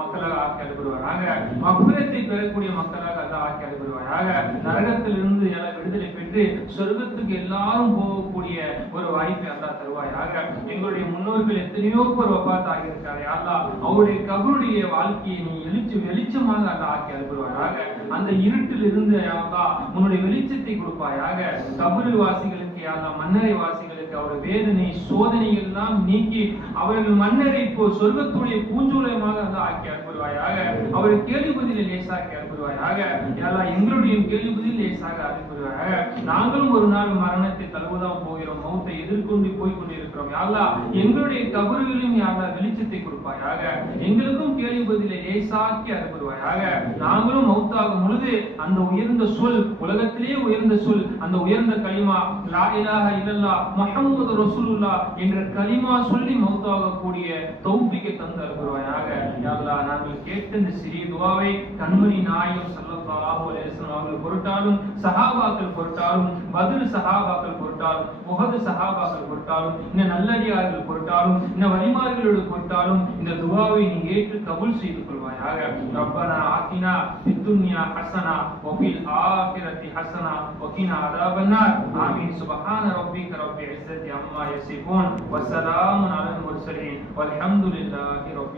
மக்களாக ஆக்கி அருள்வாராக. மஃபிரத்தை பெறக்கூடிய மக்களாக அதை ஆக்கி அருள்வாராக. நரகத்திலிருந்து விடுதலை பெற்று சொர்க்கத்துக்கு எல்லாரும் போகக்கூடிய ஒரு வாய்ப்பை அல்லாஹ் தருவாயாக. எங்களுடைய முன்னோர்கள் எத்தனையோ பேர் வஃபாத் ஆகியிருக்காரு. அல்லாஹ் அவருடைய கபருடைய வாழ்க்கையை நீ வெளிச்சமாக அல்லாஹ் ஆக்கி அருள்வாராக. அந்த இருட்டில் இருந்து அல்லாஹ் உன்னுடைய வெளிச்சத்தை கொடுப்பாயாக. கபரு வாசிகளுக்கு அல்லாஹ் மன்னரை வாசிகளுக்கு அவருடைய வேதனை சோதனைகள் எல்லாம் நீக்கி அவர்கள் மன்னரை இப்போ சொர்க்கத்துடைய பூஞ்சோலயமாக ஆக்கி அருள்வாராக. அருள்புரிவாயாக. அவருடைய கேள்வி பதிலை லேசாக்கி அருள்புரிவாயாக. யா அல்லாஹ் எங்களுடைய கேள்வி பதில் லேசாக அருள்புரிவாயாக. நாங்களும் ஒரு நாள் மரணத்தை தழுவதான் போகிறோம், மௌத்தை எதிர்கொண்டு போய் கொண்டிருக்கிறோம். யா அல்லாஹ் எங்களுடைய கபறுகளிலும் யா அல்லாஹ் வெளிச்சத்தை கொடுப்பாயாக. எங்களுக்கும் கேள்வி பதிலை லேசாக்கி அருள்புரிவாயாக. நாங்களும் மௌத்தாகும் பொழுது அந்த உயர்ந்த சொல், உலகத்திலே உயர்ந்த சொல், அந்த உயர்ந்த கலிமா லா இலாஹ இல்லல்லாஹ் முஹம்மது ரசூலுல்லாஹ் என்ற கலிமா சொல்லி மௌத்தாகக்கூடிய தௌஃபீக்கை தந்து அருள்புரிவாயாக. யா அல்லாஹ் நாங்கள் கேட்ட இந்த சிறிய துஆவை கண்மணி நாயகம் ஸல்லல்லாஹு அலைஹி வஸல்லம் அவர்கள் பொருட்டாலும், சஹாபாக்கள் பொருட்டாலும், பத்ர் சஹாபாக்கள் பொருட்டாலும், உஹது சஹாபாக்கள் பொருட்டாலும், இந்த நல்லடியார்கள் பொருட்டாலும், இந்த வலிமார்களோடு பொருட்டாலும் இந்த துஆவை நீ ஏற்று கபூல் செய்து கொள்வாயாக. ரப்பனா ஆத்தினா ஃபித் துன்யா ஹஸனா வ ஃபில் ஆகிரத்தி ஹஸனா வ கினா அஸாபன்னார். ஆமீன். சுப்ஹான ரப்பிக ரப்பில் இஸ்ஸத்தி அம்மா யசிஃபூன் வ ஸலாமுன் அலல் முர்ஸலீன் வல்ஹம்துலில்லாஹி ரப்பில்